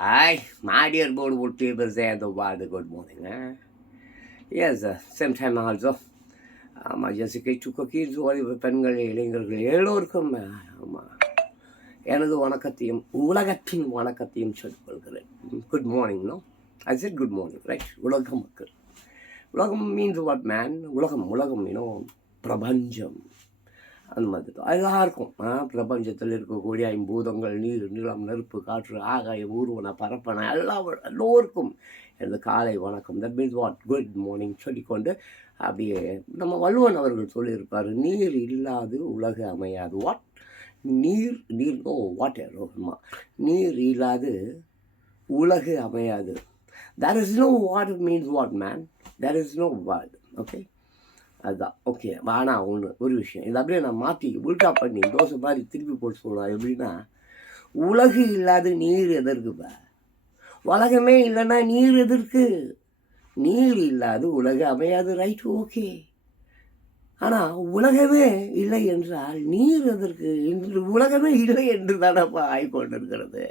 Hi, my dear Bollywood people say the world good morning. Yes, same time also. ஜெசிகை சுக்கீஸ் ஓய்வு பெண்கள் இளைஞர்கள் எல்லோருக்கும் எனது வணக்கத்தையும் உலகத்தின் வணக்கத்தையும் சொல்லிக்கொள்கிறேன். Good morning. No I said good morning, right? உலக மக்கள். உலகம் மீன்ஸ் வாட் மேன்? உலகம் பிரபஞ்சம் அந்த மாதிரி தான் எல்லாருக்கும் பிரபஞ்சத்தில் இருக்கக்கூடிய ஐம்பூதங்கள், நீர், நிலம், நெருப்பு, காற்று, ஆகாயம், ஊர்வன, பரப்பன எல்லோருக்கும் எனது காலை வணக்கம். That means what good morning சொல்லிக்கொண்டு அப்படியே நம்ம வள்ளுவன் அவர்கள் சொல்லியிருப்பார், நீர் இல்லாது உலகு அமையாது. வாட்? நீர் வாட்டர். நீர் இல்லாது உலகு அமையாது. There is no what means what man? There is no word. Okay, அதுதான். ஓகே, ஆனால் ஒரு விஷயம் இதை அப்படியே நான் மாற்றி உல்டா பண்ணி தோசை மாதிரி திருப்பி போட்டு சொல்லலாம். எப்படின்னா, உலகு இல்லாத நீர் எதற்குப்பா? உலகமே இல்லைன்னா நீர் எதற்கு? நீர் இல்லாது உலகு அமையாது, ரைட்? ஓகே. ஆனால் உலகமே இல்லை என்றால் நீர் எதற்கு? இன்று உலகமே இல்லை என்று தானப்பா ஆய்கொண்டிருக்கிறது.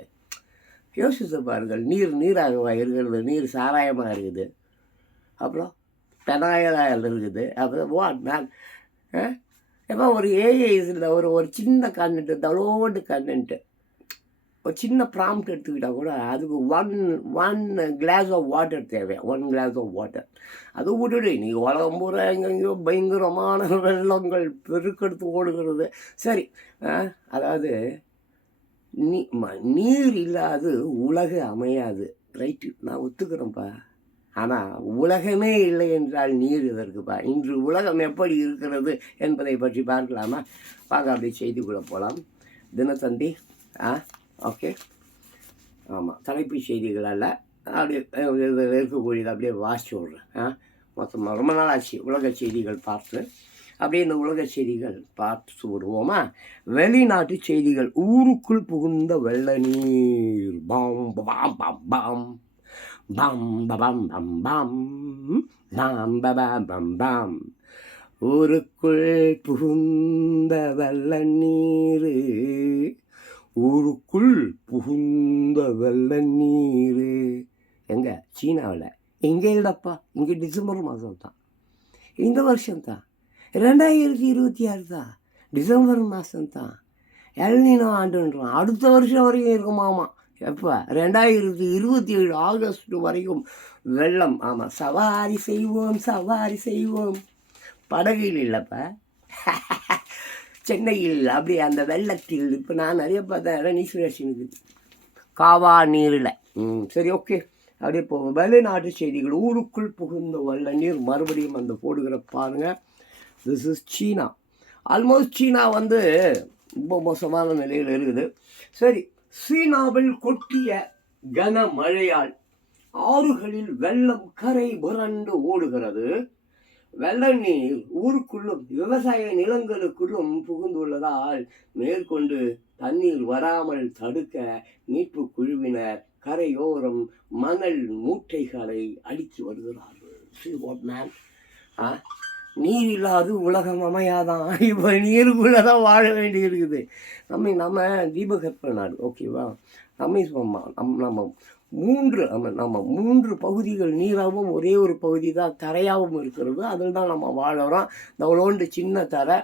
யோசித்து பாருங்கள். நீராகவா இருக்கிறது? நீர் சாராயமாக இருக்குது, அப்புறம் பெனாயில் இருக்குது, அப்புறம் வாட் மேன்? எப்போ ஒரு ஏஐஸில் ஒரு சின்ன கண்டென்ட்டு, தளோண்டு கண்டென்ட்டு, ஒரு சின்ன ப்ராம்ப்ட் எடுத்துக்கிட்டால் கூட அதுக்கு ஒன் கிளாஸ் ஆஃப் வாட்டர் தேவை. 1 கிளாஸ் ஆஃப் வாட்டர். அது விட்டுடு, நீ உலகம் பூரா எங்கெங்கேயோ பயங்கரமான வெள்ளங்கள் பெருக்கெடுத்து ஓடுகிறது. சரி, அதாவது நீர் இல்லாது உலகு அமையாது, ரைட்டு, நான் ஒத்துக்கிறேன்ப்பா. ஆனால் உலகமே இல்லை என்றால் நீர் எதற்குப்பா? இன்று உலகம் எப்படி இருக்கிறது என்பதை பற்றி பார்க்கலாமா? வாங்க அப்படி செய்திக்குள்ளே போகலாம். தினத்தந்தி. ஓகே, ஆமாம், தலைப்பு செய்திகள் அல்ல, அப்படியே இருக்கக்கூடியது அப்படியே வாசிச்சு விட்றேன். மொத்தமாக ரொம்ப நாள் ஆச்சு உலக செய்திகள் பார்த்து. அப்படியே இந்த உலக செய்திகள் பார்த்து விடுவோமா? வெளிநாட்டு செய்திகள். ஊருக்குள் புகுந்த வெள்ள நீர். பாம் பாம் பாம் பாம் பம் பம் பம் பம் பம் பம் பம் பம். ஊருக்குள் புகுந்த வெள்ள நீர், ஊருக்குள் புகுந்த வெள்ள நீர். எங்க? சீனாவில். இங்கே இல்லைப்பா, இங்கே டிசம்பர் மாதம் தான், இந்த வருஷம்தான், 2026 தான், டிசம்பர் மாதம்தான். எல்னினோ ஆண்டுன்றோம். அடுத்த வருஷம் வரைக்கும் இருக்குமாமா. எப்போ? 2027 ஆகஸ்ட் வரைக்கும் வெள்ளம். ஆமாம், சவாரி செய்வோம். படகில் இல்லைப்பா, சென்னையில் அப்படியே அந்த வெள்ளத்தில். இப்போ நான் நிறைய பார்த்தேன் நீசுரேஷனுக்கு காவா நீரில். சரி, ஓகே, அப்படியே போவோம். வெளிநாட்டு செய்திகள். ஊருக்குள் புகுந்த வெள்ள நீர். மறுபடியும் அந்த போடுகிற பாருங்கள். This is China. ஆல்மோஸ்ட் சீனா ரொம்ப மோசமான நிலையில் இருக்குது. சரி, சீனாவில் கொட்டிய கனமழையால் ஆறுகளில் வெள்ளம் கரை புரண்டு ஓடுகிறது. வெள்ள நீர் ஊருக்குள்ளும் விவசாய நிலங்களுக்குள்ளும் புகுந்துள்ளதால் மேற்கொண்டு தண்ணீர் வராமல் தடுக்க மீட்பு குழுவினர் கரையோரம் மணல் மூட்டைகளை அடித்து வருகிறார்கள். நீர் இல்லாது உலகம் அமையாதான். இப்போ நீருக்குள்ளதான் வாழ வேண்டி இருக்குது. நம்ம தீபகற்ப நாடு, ஓகேவா? நம்ம மூன்று பகுதிகள் நீராகவும் ஒரே ஒரு பகுதி தான் தரையாகவும் இருக்கிறது. அதில் தான் நம்ம வாழறோம். இந்த சின்ன தரை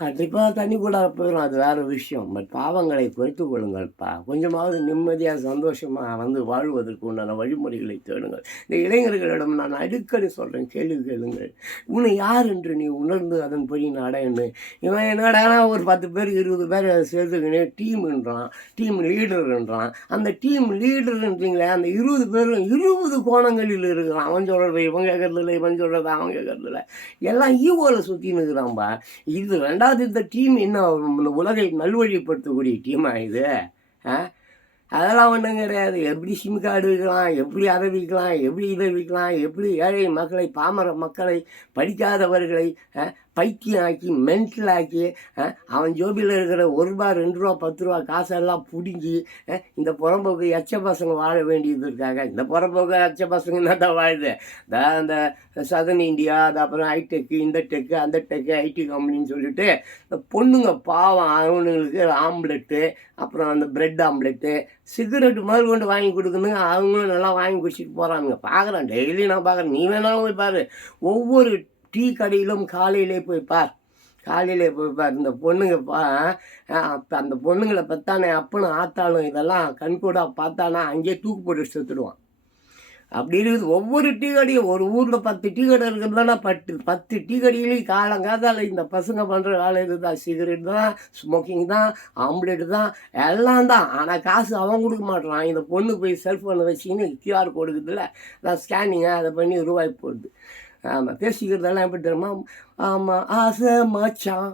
கண்டிப்பாக தண்ணி கூட போயிடும், அது வேறு விஷயம். பட் பாவங்களை குறைத்து கொள்ளுங்கள்ப்பா. கொஞ்சமாவது நிம்மதியாக சந்தோஷமாக வாழ்வதற்கு உண்டான வழிமுறைகளை தேடுங்கள். இந்த இளைஞர்களிடம் நான் அடிக்கடி சொல்கிறேன், கேள்வி கேளுங்கள். உன்னை யார் என்று நீ உணர்ந்து அதன்படி நடன்னு. இவன் என்னடானா ஒரு 10 பேர் 20 பேர் சேர்த்துக்கினே டீம்ன்றான், டீம் லீடர்ன்றான். அந்த டீம் லீடர்ன்றீங்களே, அந்த 20 பேரும் 20 கோணங்களில் இருக்கிறான். அவன் சொல்கிறது இவன் கேட்கறதில்ல, இவன் சொல்கிறது அவன் கேட்கறதில்ல. எல்லாம் ஈவோவில் சுற்றின்னு இருக்கிறான்பா. இது இந்த டீம் என்ன உலகை நல்வழிப்படுத்தக்கூடிய டீமா இது? அதெல்லாம் ஒன்றும் கிடையாது. எப்படி சிம் கார்டு விற்கலாம், எப்படி அதை விற்கலாம், எப்படி இதை விற்கலாம், எப்படி ஏழை மக்களை, பாமர மக்களை, படிக்காதவர்களை பைத்தியம் ஆக்கி மென்டல் ஆக்கி அவன் ஜோபியில் இருக்கிற ₹1 ₹2 ₹10 காசெல்லாம் பிடுங்கி இந்த புறம்போக்கு எச்ச பசங்க வாழ வேண்டியது இருக்காங்க. இந்த புறம்போக்கு எச்ச பசங்க தான் வாழுது. அந்த சதர்ன் இந்தியா, அது அப்புறம் ஹைடெக்கு, இந்த டெக்கு, அந்த டெக்கு, ஐடி கம்பெனின்னு சொல்லிட்டு இந்த பொண்ணுங்க பாவம் அவனுங்களுக்கு ஆம்லெட்டு, அப்புறம் அந்த பிரெட் ஆம்லெட்டு, சிகரெட்டு முதல் கொண்டு வாங்கி கொடுக்குதுங்க. அவங்களும் நல்லா வாங்கி குடிச்சிட்டு போகிறானுங்க. பார்க்குறேன், டெய்லி நான் பார்க்குறேன். நீ வேணாலும் போய் பாரு. ஒவ்வொரு டீ கடையிலும் காலையிலே போய் பார். இந்த பொண்ணுங்க அந்த பொண்ணுங்களை பத்தானே அப்பனும் ஆத்தாலும் இதெல்லாம் கண்கூடா பார்த்தானா அங்கேயே தூக்கு போட்டு செத்துடுவான். அப்படி இருக்குது. ஒவ்வொரு டீ கடையும் ஒரு ஊரில் 10 டீ கடை இருக்கிறதுனா 10 டீ கடையிலையும் காலங்காதால் இந்த பசங்க பண்ணுற வேலை இதுதான். சிகரெட் தான், ஸ்மோக்கிங் தான், ஆம்லேட்டு தான், எல்லாம் தான். ஆனால் காசு அவன் கொடுக்க மாட்டான். இந்த பொண்ணு போய் செல்ஃபோனை வச்சுக்கின்னு QR கொடுக்குதுல்ல, அதான் ஸ்கேனிங்காக அதை பண்ணி ரூபாய் போடுது. ஆமாம், பேசிக்கிறதெல்லாம் எப்படி தெரியுமா? ஆமாம், ஆசை மச்சான்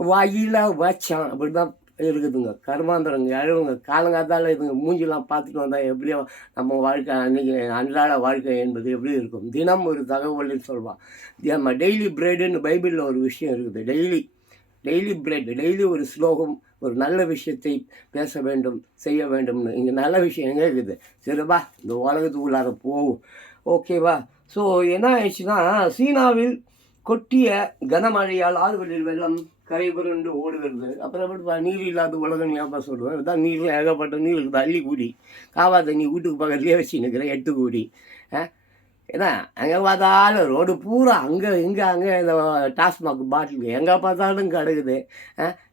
வாயில வச்சான், அப்படி தான் இருக்குதுங்க. கர்மாந்திரங்க அழுவுங்க. காலங்காத்தால் இதுங்க மூஞ்சிலாம் பார்த்துட்டு வந்தால் எப்படியோ நம்ம வாழ்க்கை அன்றைக்கி அன்றாட வாழ்க்கை என்பது எப்படி இருக்கும். தினம் ஒரு தகவல்னு சொல்லுவான். நம்ம டெய்லி பிரெட்டுன்னு பைபிளில் ஒரு விஷயம் இருக்குது. டெய்லி பிரெட், டெய்லி ஒரு ஸ்லோகம், ஒரு நல்ல விஷயத்தை பேச வேண்டும், செய்ய வேண்டும்னு. இங்கே நல்ல விஷயம் எங்கே இருக்குது? சரிப்பா, இந்த உலகத்துக்குள்ளார போகும். ஓகேவா? ஸோ என்ன ஆயிடுச்சுன்னா, சீனாவில் கொட்டிய கனமழையால் ஆறுகளில் வெள்ளம் கரை புரண்டு ஓடுகிறது. அப்புறம் எப்படி நீர் இல்லாத உலகம் ஞாபகம் சொல்லுவேன். இதுதான் நீரில் ஏகப்பட்ட நீர் இருக்குது. அள்ளி கூடி காவா தண்ணி வீட்டுக்கு பக்கத்துலேயே வச்சு நிற்கிறேன் 8 கோடி. ஏன்னா அங்கே பார்த்தாலும் ரோடு பூரா அங்கே அங்கே இந்த டாஸ்மாக் பாட்டில் எங்கே பார்த்தாலும் கிடக்குது.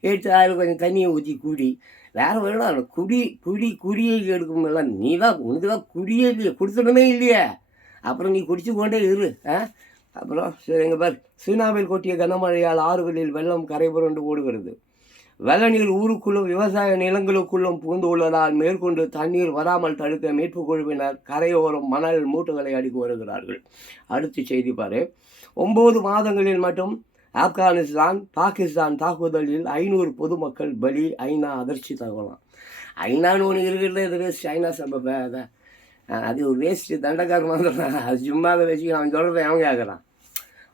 எடுத்து அதில் கொஞ்சம் தண்ணியை ஊற்றி கூடி வேறு வேணும். குடியை எடுக்கும்போது நீ தான், உனக்கு தான் குடியே இல்லையே, குடித்தனமே இல்லையே, அப்புறம் நீ குடிச்சு கொண்டே இரு. அப்புறம் சரி, எங்கள் பார், சீனாவில் கொட்டிய கனமழையால் ஆறுகளில் வெள்ளம் கரை புரண்டு ஓடுகிறது. வெள்ள நீர் ஊருக்குள்ளும் விவசாய நிலங்களுக்குள்ளும் புகுந்து உள்ளதால் மேற்கொண்டு தண்ணீர் வராமல் தடுக்க மீட்பு குழுவினர் கரையோரம் மணல் மூட்டைகளை அடுக்கி வருகிறார்கள். அடுத்த செய்தி பாரு. 9 மாதங்களில் மட்டும் ஆப்கானிஸ்தான் பாகிஸ்தான் தாக்குதலில் 500 பொதுமக்கள் பலி. ஐநா அதிர்ச்சி தகவலாம். ஐநான்னு ஒன்று இருக்கிறது, இது வேஸ்ட். ஐநா சபை அது ஒரு வேஸ்ட்டு தண்டக்கார மாதிரி. அது சும்மா அதை வச்சு அவன் சொல்கிறத அவன் கேட்குறான்.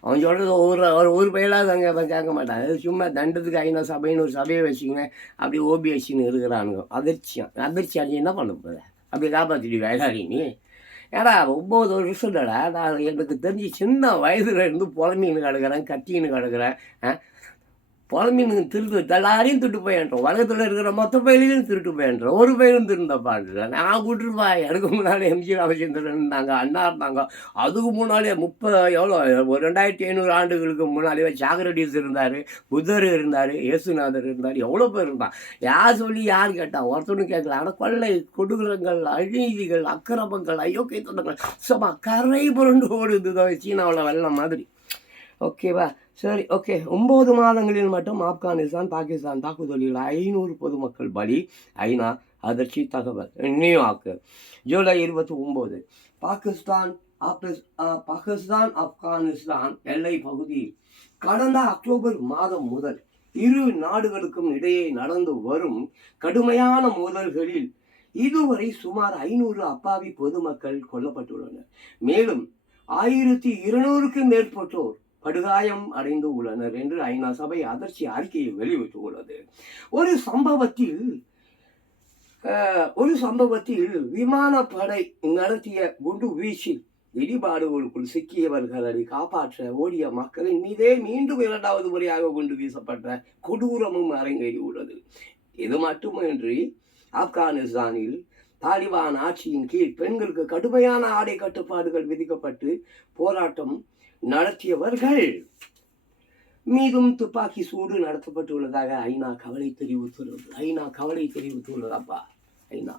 அவன் சொல்கிறது ஒரு பயிலாவது அங்கே அவன் கேட்க மாட்டான். அது சும்மா தண்டத்துக்கு ஐநா சபைன்னு ஒரு சபையை வச்சுக்கிங்க அப்படியே ஓபிஎஸ்சின்னு இருக்கிறானுங்க. அதிர்ச்சி அடி என்ன பண்ண போகுது? அப்படி காப்பாற்றிடுவா எல்லாரையும் நீ? ஏடா 9 வருஷம் இல்லைடா, நான் எனக்கு தெரிஞ்சு சின்ன வயதில் இருந்து புலம்பின்னு கிடக்கிறேன், கத்தின்னு கிடக்கிறேன். புலம்பின்னு திருட்டு எல்லாரையும் திருட்டு போயின்றோம். உலகத்தில் இருக்கிற மொத்த பயிலையும் திருட்டு போயின்றோம். ஒரு பயிலும் திருந்த பாடல. நான் கூட்டுருப்பா. எனக்கு முன்னாடி எம்ஜி ராமச்சந்திரன் இருந்தாங்க, அண்ணா இருந்தாங்க. அதுக்கு முன்னாடியே 2500 ஆண்டுகளுக்கு முன்னாடியே சாக்ரட்டிஸ் இருந்தார், புத்தர் இருந்தார், இயேசுநாதர் இருந்தார். எவ்வளோ பேர் இருந்தான். யார் சொல்லி யார் கேட்டான்? ஒருத்தனும் கேட்கல. ஆனால் கொள்ளை, கொடுக்குறங்கள், அநீதிகள், அக்கிரமங்கள், அயோக்கியத்தனங்கள் சும்மா கரை புரண்டு ஓடுது சீனாவில் வெள்ளம் மாதிரி. ஓகேவா? சரி, ஓகே. 9 மாதங்களில் மட்டும் ஆப்கானிஸ்தான் பாகிஸ்தான் தாக்குதலில் 500 பொதுமக்கள் பலி. ஐநா அதிர்ச்சி தகவல். நியூயார்க்கு ஜூலை 29. பாகிஸ்தான் ஆப்கானிஸ்தான் எல்லை பகுதியில் கடந்த அக்டோபர் மாதம் முதல் இரு நாடுகளுக்கும் இடையே நடந்து வரும் கடுமையான மோதல்களில் இதுவரை சுமார் 500 அப்பாவி பொதுமக்கள் கொல்லப்பட்டுள்ளனர். மேலும் 1200க்கும் மேற்பட்டோர் படுகாயம் அடைந்து உள்ளனர் என்று ஐநா சபை அதிர்ச்சி அறிக்கையை வெளியிட்டுள்ளது. ஒரு சம்பவத்தில் விமானப்படை நடத்திய குண்டு வீச்சில் இடிபாடுகளுக்குள் சிக்கியவர்களை காப்பாற்ற ஓடிய மக்களின் மீதே மீண்டும் 2வது முறையாக குண்டு வீசப்பட்ட கொடூரமும் அரங்கேறியுள்ளது. இது மட்டுமின்றி ஆப்கானிஸ்தானில் தாலிபான் ஆட்சியின் கீழ் பெண்களுக்கு கடுமையான ஆடை கட்டுப்பாடுகள் விதிக்கப்பட்டு போராட்டம் நடத்தியவர்கள் மீதும் துப்பாக்கி சூடு நடத்தப்பட்டுள்ளதாக ஐநா கவலை தெரிவித்துள்ளதாப்பா. ஐநா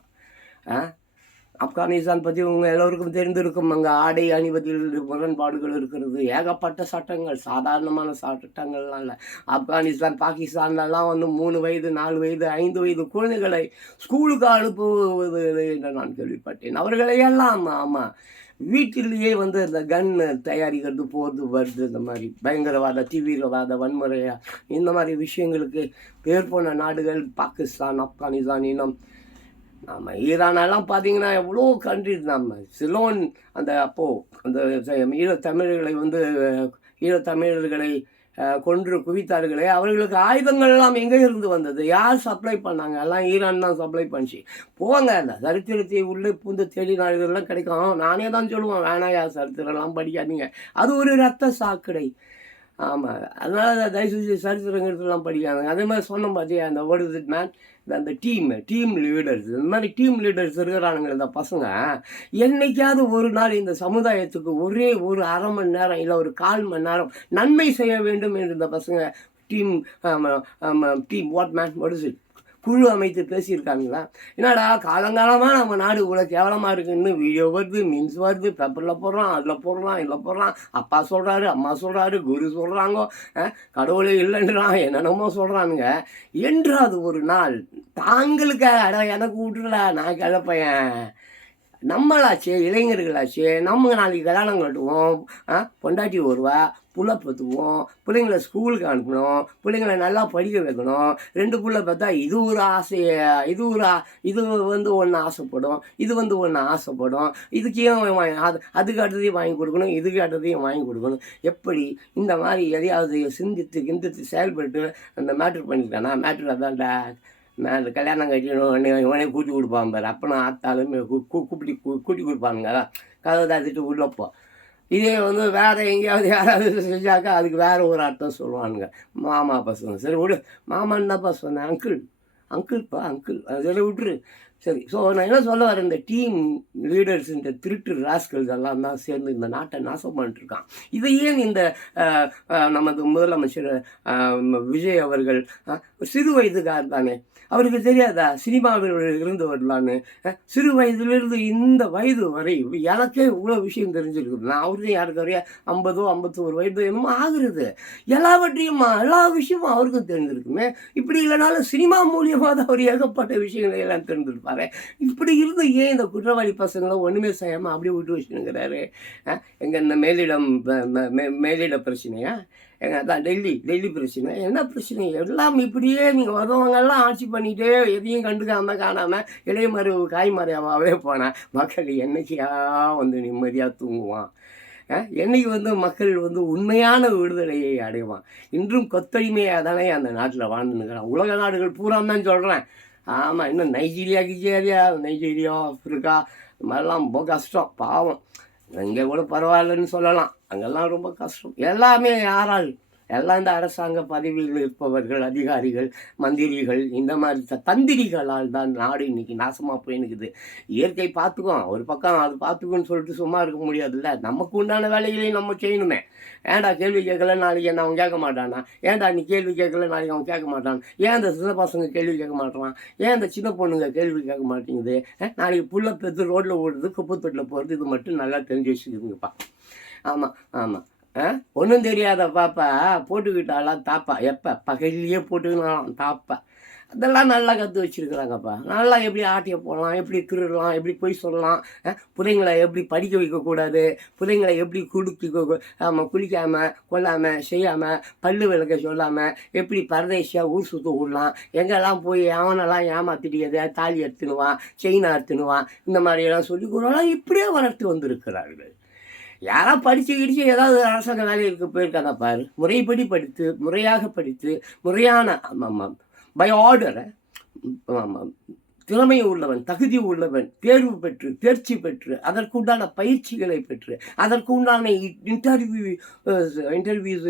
ஆப்கானிஸ்தான் பற்றி உங்க எல்லோருக்கும் தெரிந்திருக்கும். அங்கே ஆடை அணிவதில் முரண்பாடுகள் இருக்கிறது. ஏகப்பட்ட சட்டங்கள், சாதாரணமான சட்டங்கள்லாம் இல்லை. ஆப்கானிஸ்தான் பாகிஸ்தான்லாம் 3 வயது 4 வயது 5 வயது குழந்தைகளை ஸ்கூலுக்கு அனுப்புவது என்று நான் கேள்விப்பட்டேன். அவர்களை எல்லாம் ஆமாம் வீட்டிலேயே இந்த கன் தயாரிக்கிறது, போகிறது, வருது. இந்த மாதிரி பயங்கரவாத, தீவிரவாத, வன்முறையா இந்த மாதிரி விஷயங்களுக்கு பேர் போன நாடுகள் பாகிஸ்தான், ஆப்கானிஸ்தான் இனம். நம்ம ஈரானெல்லாம் பார்த்தீங்கன்னா எவ்வளோ கண்ட்ரி. நம்ம சிலோன் அந்த அப்போது அந்த ஈழத்தமிழர்களை ஈழத்தமிழர்களை கொன்று குவித்தார்களே, அவர்களுக்கு ஆயுதங்கள் எல்லாம் எங்கே இருந்து வந்தது? யார் சப்ளை பண்ணாங்க? எல்லாம் ஈரான் தான் சப்ளை பண்ணிச்சு. போங்க, அந்த சரித்திரத்தை உள்ளே பூந்து தேடி நாடுகள்லாம் கிடைக்கும். நானே தான் சொல்லுவேன், வேணாயா சரித்திரம்லாம் படிக்காதீங்க, அது ஒரு ரத்த சாக்கடை. ஆமாம், அதனால் தயவுசெய்து சரித்திரங்கிறதுலாம் படிக்காங்க. அதே மாதிரி சொன்னோம் பார்த்தியா, அந்த வாட் இஸ் இட் மேன், அந்த டீம் லீடர்ஸ், இந்த மாதிரி டீம் லீடர்ஸ் இருக்கிறானுங்க இந்த பசங்க. என்னைக்காவது ஒரு நாள் இந்த சமுதாயத்துக்கு ஒரே ஒரு அரை மணி நேரம் இல்லை ஒரு 1/4 மணி நேரம் நன்மை செய்ய வேண்டும் என்று இந்த பசங்க team what man what is it குழு அமைத்து பேசியிருக்காங்களா? என்னடா காலங்காலமாக நம்ம நாடு இவ்வளோ கேவலமாக இருக்குன்னு வீடியோ வருது, மீன்ஸ் வருது, பேப்பரில் போடுறான், அதில் போடுறான், இதில் போடுறான், அப்பா சொல்கிறாரு, அம்மா சொல்கிறாரு, குரு சொல்கிறாங்க, கடவுளே இல்லைன்றான், என்னென்னமோ சொல்கிறானுங்க. என்றாவது ஒரு நாள் தாங்களுக்கு அட எனக்கு விட்டுறா, நான் கிளப்பையன், நம்மளாச்சே இளைஞர்களாச்சே, நம்ம நாளைக்கு கல்யாணம் கட்டுவோம், பொண்டாட்டி வருவா, புள்ள பெற்றுக்குவோம், பிள்ளைங்கள ஸ்கூலுக்கு அனுப்பணும், பிள்ளைங்களை நல்லா படிக்க வைக்கணும். 2 புள்ள பார்த்தா இது ஒரு ஆசையை, இது ஒன்று ஆசைப்படும், இது ஒன்று ஆசைப்படும், இதுக்கையும் அதுக்கு அடுத்ததையும் வாங்கி கொடுக்கணும், இதுக்கு அடுத்ததையும் வாங்கி கொடுக்கணும். எப்படி இந்த மாதிரி எதையாவது சிந்தித்து செயல்பட்டு அந்த மேட்ரு பண்ணிக்கிட்டானா? மேட்ரு அதான்டா, நான் கல்யாணம் கட்டினோடனே இவனே கூட்டி கொடுப்பான் பாரு, அப்போ ஆத்தாலுமே கூட்டி கொடுப்பானுங்க. கதை தாத்திட்டு உள்ளப்போ இதே வேறு எங்கேயாவது யாராவது செஞ்சாக்கா அதுக்கு வேறு ஒரு அர்த்தம் சொல்லுவானுங்க. மாமா பசங்க சரி விடு, மாமா என்னப்பா சொன்னேன், அங்கிள் அதில் விட்டுரு. சரி, ஸோ நான் என்ன சொல்ல வரேன், இந்த டீம் லீடர்ஸ், இந்த திருட்டு ராஸ்கல்ஸ் எல்லாம் தான் சேர்ந்து இந்த நாட்டை நாசம் பண்ணிட்டுருக்கான். இதை ஏன் இந்த நமது முதலமைச்சர் விஜய் அவர்கள் சிறு வயதுக்கார் தானே, அவருக்கு தெரியாதா சினிமாவில் இருந்து வரலான்னு? சிறு வயதிலிருந்து இந்த வயது வரை எனக்கே இவ்வளோ விஷயம் தெரிஞ்சிருக்குது. நான் அவருக்கும் யாருக்கு வரையா 50 51 வயது என்னமோ ஆகுறது. எல்லா விஷயமும் அவருக்கும் தெரிஞ்சிருக்குமே. இப்படி இல்லைனாலும் சினிமா மூலியமாக தான் அவர் ஏகப்பட்ட விஷயங்களை எல்லாம் தெரிஞ்சிருப்பாரு. இப்படி இருந்து ஏன் இந்த குற்றவாளி பசங்களை ஒன்றுமே செய்யாமல் அப்படியே விட்டு வச்சுனுங்கிறாரு? எங்கள் இந்த மேலிட பிரச்சனையா? எங்கள் அதான் டெல்லி பிரச்சனை, என்ன பிரச்சனை? எல்லாம் இப்படியே நீங்கள் வருவங்கெல்லாம் ஆட்சி பண்ணிகிட்டே எதையும் காணாமல் இளையமறு காய்மறையாகவே போனால் மக்கள் என்னைக்கா நிம்மதியாக தூங்குவான்? என்னைக்கு மக்கள் உண்மையான விடுதலையை அடைவான்? இன்றும் கொத்தடிமையாக தானே அந்த நாட்டில் வாழ்ந்துன்னுக்கிறான். உலக நாடுகள் பூரா தான் சொல்கிறேன். ஆமாம், இன்னும் நைஜீரியா, ஆப்பிரிக்கா இந்த மாதிரிலாம் ரொம்ப கஷ்டம், பாவம். இங்கே கூட பரவாயில்லன்னு சொல்லலாம், அங்கெல்லாம் ரொம்ப கஷ்டம். எல்லாமே யாரால்? எல்லாம் இந்த அரசாங்க பதவியில் இருப்பவர்கள், அதிகாரிகள், மந்திரிகள், இந்த மாதிரி தந்திரிகளால் தான் நாடு இன்னைக்கு நாசமாக போயினுக்குது. இயற்கை பார்த்துக்கும், ஒரு பக்கம் அது பார்த்துக்குன்னு சொல்லிட்டு சும்மா இருக்க முடியாதுல்ல. நமக்கு உண்டான வேலைகளையும் நம்ம செய்யணுமே. ஏன்டா கேள்வி கேட்கல நாளைக்கு என்ன அவன் கேட்க மாட்டானா? ஏன்டா நீ கேள்வி கேட்கல நாளைக்கு அவன் கேட்க மாட்டான்? ஏன் இந்த சின்ன பசங்க கேள்வி கேட்க மாட்டான்? ஏன் இந்த சின்ன பொண்ணுங்க கேள்வி கேட்க மாட்டேங்குது? நாளைக்கு புள்ள பெற்று ரோட்டில் ஓடுறது, குப்பைத்தொட்டில் போகிறது, இது மட்டும் நல்லா தெரிஞ்சு வச்சுக்குதுங்கப்பா. ஆமாம், ஒன்றும் தெரியாத பாப்பா போட்டுக்கிட்டாலாம் தாப்பா, எப்போ பகையிலேயே போட்டுக்கினாலாம் தாப்பா. அதெல்லாம் நல்லா கற்று வச்சுருக்குறாங்கப்பா. நல்லா எப்படி ஆட்டிய போடலாம், எப்படி திருடலாம், எப்படி பொய் சொல்லலாம், பிள்ளைங்களை எப்படி படிக்க வைக்கக்கூடாது, பிள்ளைங்களை எப்படி குளிக்காமல் கொள்ளாமல் செய்யாமல் பல்லு விளக்க சொல்லாமல் எப்படி பரதேசியாக ஊர் சுற்ற விடலாம், எங்கெல்லாம் போய் அவனெல்லாம் ஏமாத்திட்டு தாலி எடுத்துனுவான், செயினை எடுத்துனுவான், இந்த மாதிரியெல்லாம் சொல்லி கொடுக்கலாம். இப்படியே வளர்த்து வந்திருக்கிறார்கள். யாராவது படித்து ஏதாவது அரசாங்க வேலைகளுக்கு போயிருக்காங்க பாரு. முறைப்படி படித்து, முறையாக படித்து, முறையான பை ஆர்டரை, திறமை உள்ளவன், தகுதி உள்ளவன், தேர்வு பெற்று, தேர்ச்சி பெற்று, அதற்குண்டான பயிற்சிகளை பெற்று, அதற்குண்டான இன்டர்வியூஸ்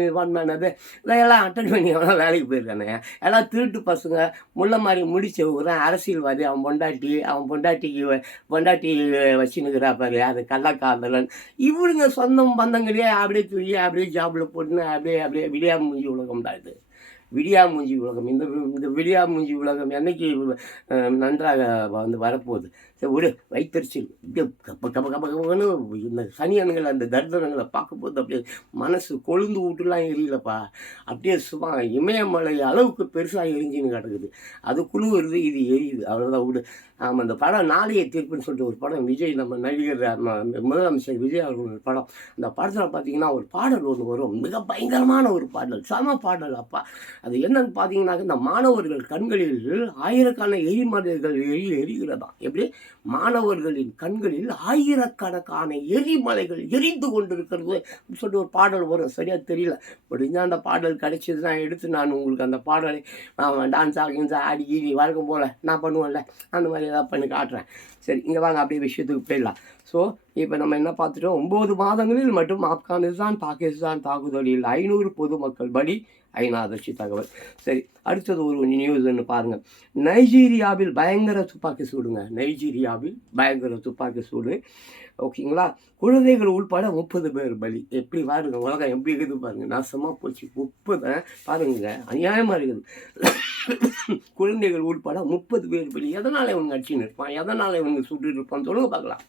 இதெல்லாம் அட்டன் பண்ணி அவனா வேலைக்கு போயிருக்கானே. எல்லாம் திருட்டு பசங்க, முள்ள மாதிரி முடிச்சவங்க, அரசியல்வாதி, அவன் பொண்டாட்டி வச்சுன்னுக்கிறா பாரு, அது கள்ளக்காதலன். இவனுங்க சொந்தம் பந்தங்களே அப்படியே தூக்கி அப்படியே ஜாபில் போட்டுன்னு அப்படியே விடியா மூஞ்சி உலகம் தான் இது. விடியாமூஞ்சி உலகம். இந்த விடியாமூஞ்சி உலகம் என்னைக்கு நன்றாக வரப்போகுது? சரி விடு, வைத்தறிச்சல் கப்பன்னு இந்த சனியன்கள் அந்த தர்தனங்களை பார்க்கும்போது அப்படியே மனசு கொழுந்து விட்டுலாம் எரியலப்பா. அப்படியே சும்மா இமயமலை அளவுக்கு பெருசாக எரிஞ்சின்னு கிடக்குது. அது குழுவுறது, இது எரியுது, அவ்வளோதான் விடு. ஆமாம், அந்த படம் நாளைய தீர்ப்புன்னு சொல்லிட்டு ஒரு படம், விஜய் நம்ம நடிகர் முதலமைச்சர் விஜய் அவர்கள் படம். அந்த படத்தில் பார்த்தீங்கன்னா ஒரு பாடல் ஒன்று வரும், மிக பயங்கரமான ஒரு பாடல், சம பாடல் அப்பா. அது என்னன்னு பார்த்தீங்கன்னாக்க, இந்த மாணவர்கள் கண்களில் ஆயிரக்கான எரிமலைகள் எரிகிறதாம். எப்படி மாணவர்களின் கண்களில் ஆயிரக்கணக்கான எரிமலைகள் எரிந்து கொண்டிருக்கிறது சொல்லி ஒரு பாடல் வரும், சரியாக தெரியல. முடிஞ்ச அந்த பாடல் கிடைச்சதுன்னா எடுத்து நான் உங்களுக்கு அந்த பாடலை டான்ஸ் ஆடி கீழி வழக்கம் போல் நான் பண்ணுவேன்ல அந்த மாதிரி ஏதாவது பண்ணி காட்டுறேன். சரி, இங்கே வாங்க அப்படியே விஷயத்துக்கு போயிடலாம். ஸோ இப்போ நம்ம என்ன பார்த்துட்டோம், 9 மாதங்களில் மட்டும் ஆப்கானிஸ்தான் பாகிஸ்தான் தாக்குதலில் 500 பொதுமக்கள் பலி, ஐநா அதிர்ச்சி தகவல். சரி, அடுத்தது ஒரு நியூஸ்ன்னு பாருங்கள். நைஜீரியாவில் பயங்கர துப்பாக்கி சூடுங்க. நைஜீரியாவில் பயங்கர துப்பாக்கி சூடு, ஓகேங்களா. குழந்தைகள் உள்பட 30 பேர் பலி. எப்படி பாருங்க, உலகம் எப்படி இருக்குது பாருங்க, நாசமாக போச்சு. 30 பாருங்க, அநியாயமாக இருக்குது. குழந்தைகள் உள்பட 30 பேர் பலி. எதனால் இவங்க அடிச்சுன்னு இருப்பான், எதனால் இவங்க சுட்டு இருப்பான்னு சொல்லுங்க பார்க்கலாம்.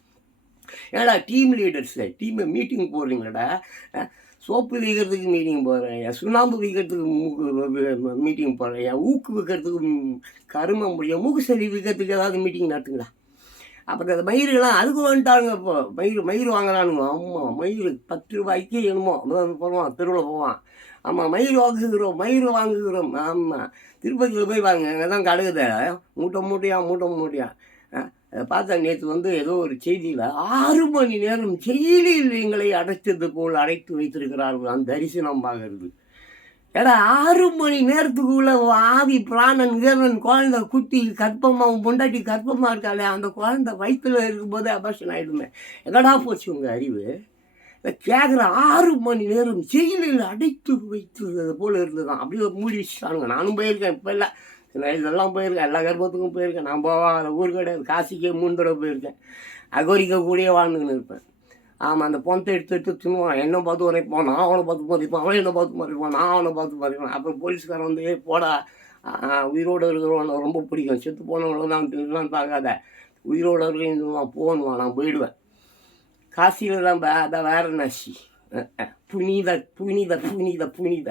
ஏடா டீம் லீடர்ஸு, டீமை மீட்டிங் போடுறீங்களாடா, சோப்பு வீக்கிறதுக்கு மீட்டிங் போடுறேன், சுண்ணாம்பு வீக்கிறதுக்கு மீட்டிங் போடுறேன், ஊக்கு விற்கிறதுக்கு கரும முடியும், மூக்கு சளி விற்கிறதுக்கு ஏதாவது மீட்டிங் நடத்துங்களா. அப்புறம் அந்த மயிரெலாம் அதுக்கு வந்துட்டாங்க. இப்போ மயிர் வாங்கலானுங்க. ஆமாம், மயிர் 10 ரூபாய்க்கு என்னமோ போடுவான், தெருவில் போவான். ஆமாம், மயிர் வாங்குகிறோம். ஆமாம், திருப்பதியில் போய் வாங்க, அங்கே தான் கடுகுத மூட்டை மூட்டையா. அதை பார்த்தா நேற்று ஏதோ ஒரு செய்தியில் 6 மணி நேரம் ஜெயிலில் எங்களை அடைத்தது போல் அடைத்து வைத்திருக்கிறார்கள். அந்த தரிசனம் பார்க்கறது. ஏடா 6 மணி நேரத்துக்குள்ள ஆவி பிராணன் வீரன் குழந்தை குட்டி கற்பமாக பொண்டாட்டி கற்பமாக இருக்காளே, அந்த குழந்தை வயிற்றுல இருக்கும்போதே அபார்ஷன் ஆகிடுமே. எங்கடா போச்சு உங்கள் அறிவு? கேட்குற 6 மணி நேரம் ஜெயிலில் அடைத்து வைத்தது போல் இருந்ததுதான். அப்படியே மூடி வச்சுட்டானுங்க. நானும் போயிருக்கேன், இப்போ இல்லை, இதெல்லாம் போயிருக்கேன், எல்லா கர்ப்பத்துக்கும் போயிருக்கேன். நான் போவாத ஊர் கிடையாது, காசிக்கே 3 தடவை போயிருக்கேன். அகோரிக்க கூடயே வாழ்ந்துன்னு இருப்பேன். ஆமாம், அந்த பொணத்தை எடுத்து தின்னுவான். என்ன பார்த்து உரைப்பான், நான் அவனை பார்த்து மறைப்பான், அவன் என்ன பார்த்து மறைப்பான், நான் அவனை பார்த்து மறைப்பான். அப்புறம் போலீஸ்காரன் போடா, உயிரோடு இருக்கிறவனை ரொம்ப பிடிக்கும், செத்து போனவங்கள தான் பார்க்காத, உயிரோடு இருக்கிறவன் போகணுவான், நான் போயிடுவேன். காசியில் தான் அதான் வேற நசி, புனித புனித புனித புனித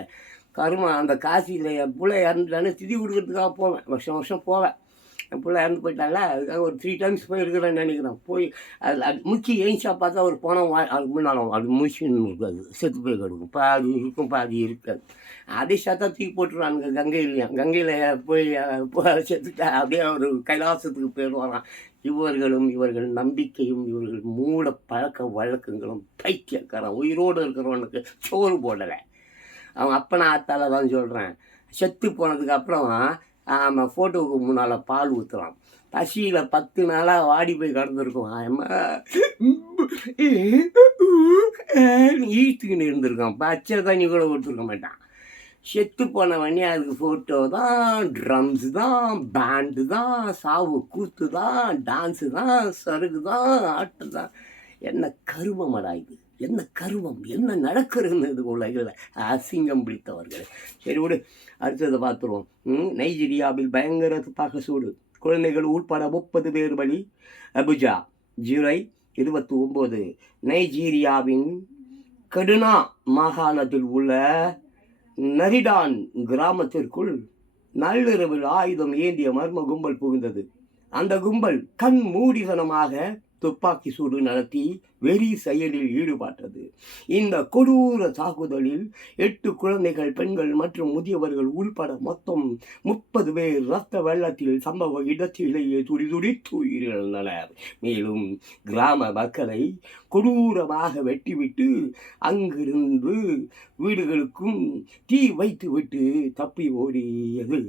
கருமா. அந்த காசியில் என் பிள்ளை இறந்துட்டானே திதி கொடுக்கறதுக்காக போவேன், வருஷம் போவேன். என் பிள்ளை இறந்து போயிட்டால, அதுக்காக ஒரு 3 டைம்ஸ் போயிருக்கிறேன்னு நினைக்கிறேன். போய் அதில் அது முக்கி ஏஞ்சிச்சா பார்த்தா ஒரு போனோம், அது முன்னாலும் அது முச்சின்னு இருக்காது, செத்து போய் கிடக்கும். பாதி இருக்கும் பாதி இருக்காது. அதே சாத்தா தூக்கி போட்டுருவானுங்க கங்கையில் போய் செத்துட்டா அப்படியே ஒரு கைலாசத்துக்கு போயிடுவாரான். இவர்கள் நம்பிக்கையும் இவர்கள் மூட பழக்க வழக்கங்களும் பைத்தியக்காரன். உயிரோடு இருக்கிறவனுக்கு சோறு போடலை. அவன் அப்பனை ஆத்தால தான் சொல்கிறேன். செத்து போனதுக்கு அப்புறம் ஆமாம், ஃபோட்டோவுக்கு முன்னால் பால் ஊற்றுறான். பசியில் 10 நாளாக வாடி போய் கிடந்துருக்கும். அம்மா ஈழ்த்துக்கின்னு இருந்திருக்கான். பச்சை தண்ணி கூட கொடுத்துருக்க மாட்டான். செத்து போனவனே அதுக்கு ஃபோட்டோ தான், ட்ரம்ஸு தான், பேண்டு தான், சாவு கூத்து தான், டான்ஸு தான், சருகு தான், ஆட்டு தான். என்ன கருமமடா இது, என்ன கருமம், என்ன நடக்கிறது இது உலகில், அசிங்கம் பிடித்தவர்கள். சரி விடு, அடுத்ததை பார்த்துருவோம். நைஜீரியாவில் பயங்கர துப்பாக்கி சூடு, குழந்தைகள் உட்பட 30 பேர் பலி. அபுஜா, ஜூலை 29. நைஜீரியாவின் கடுனா மாகாணத்தில் உள்ள நரிடான் கிராமத்திற்குள் நள்ளிரவில் ஆயுதம் ஏந்திய மர்ம கும்பல் புகுந்தது. அந்த கும்பல் கண் மூடித்தனமாக துப்பாக்கி சூடு நடத்தி வெறி செயலில் ஈடுபட்டது. இந்த கொடூர தாக்குதலில் 8 குழந்தைகள், பெண்கள் மற்றும் முதியவர்கள் உள்பட மொத்தம் 30 பேர் இரத்த வெள்ளத்தில் சம்பவ இடத்திலேயே துடிதுடித்து உயிரிழந்தனர். மேலும் கிராம மக்களை கொடூரமாக வெட்டிவிட்டு அங்கிருந்து வீடுகளுக்கும் தீ வைத்துவிட்டு தப்பி ஓடியது.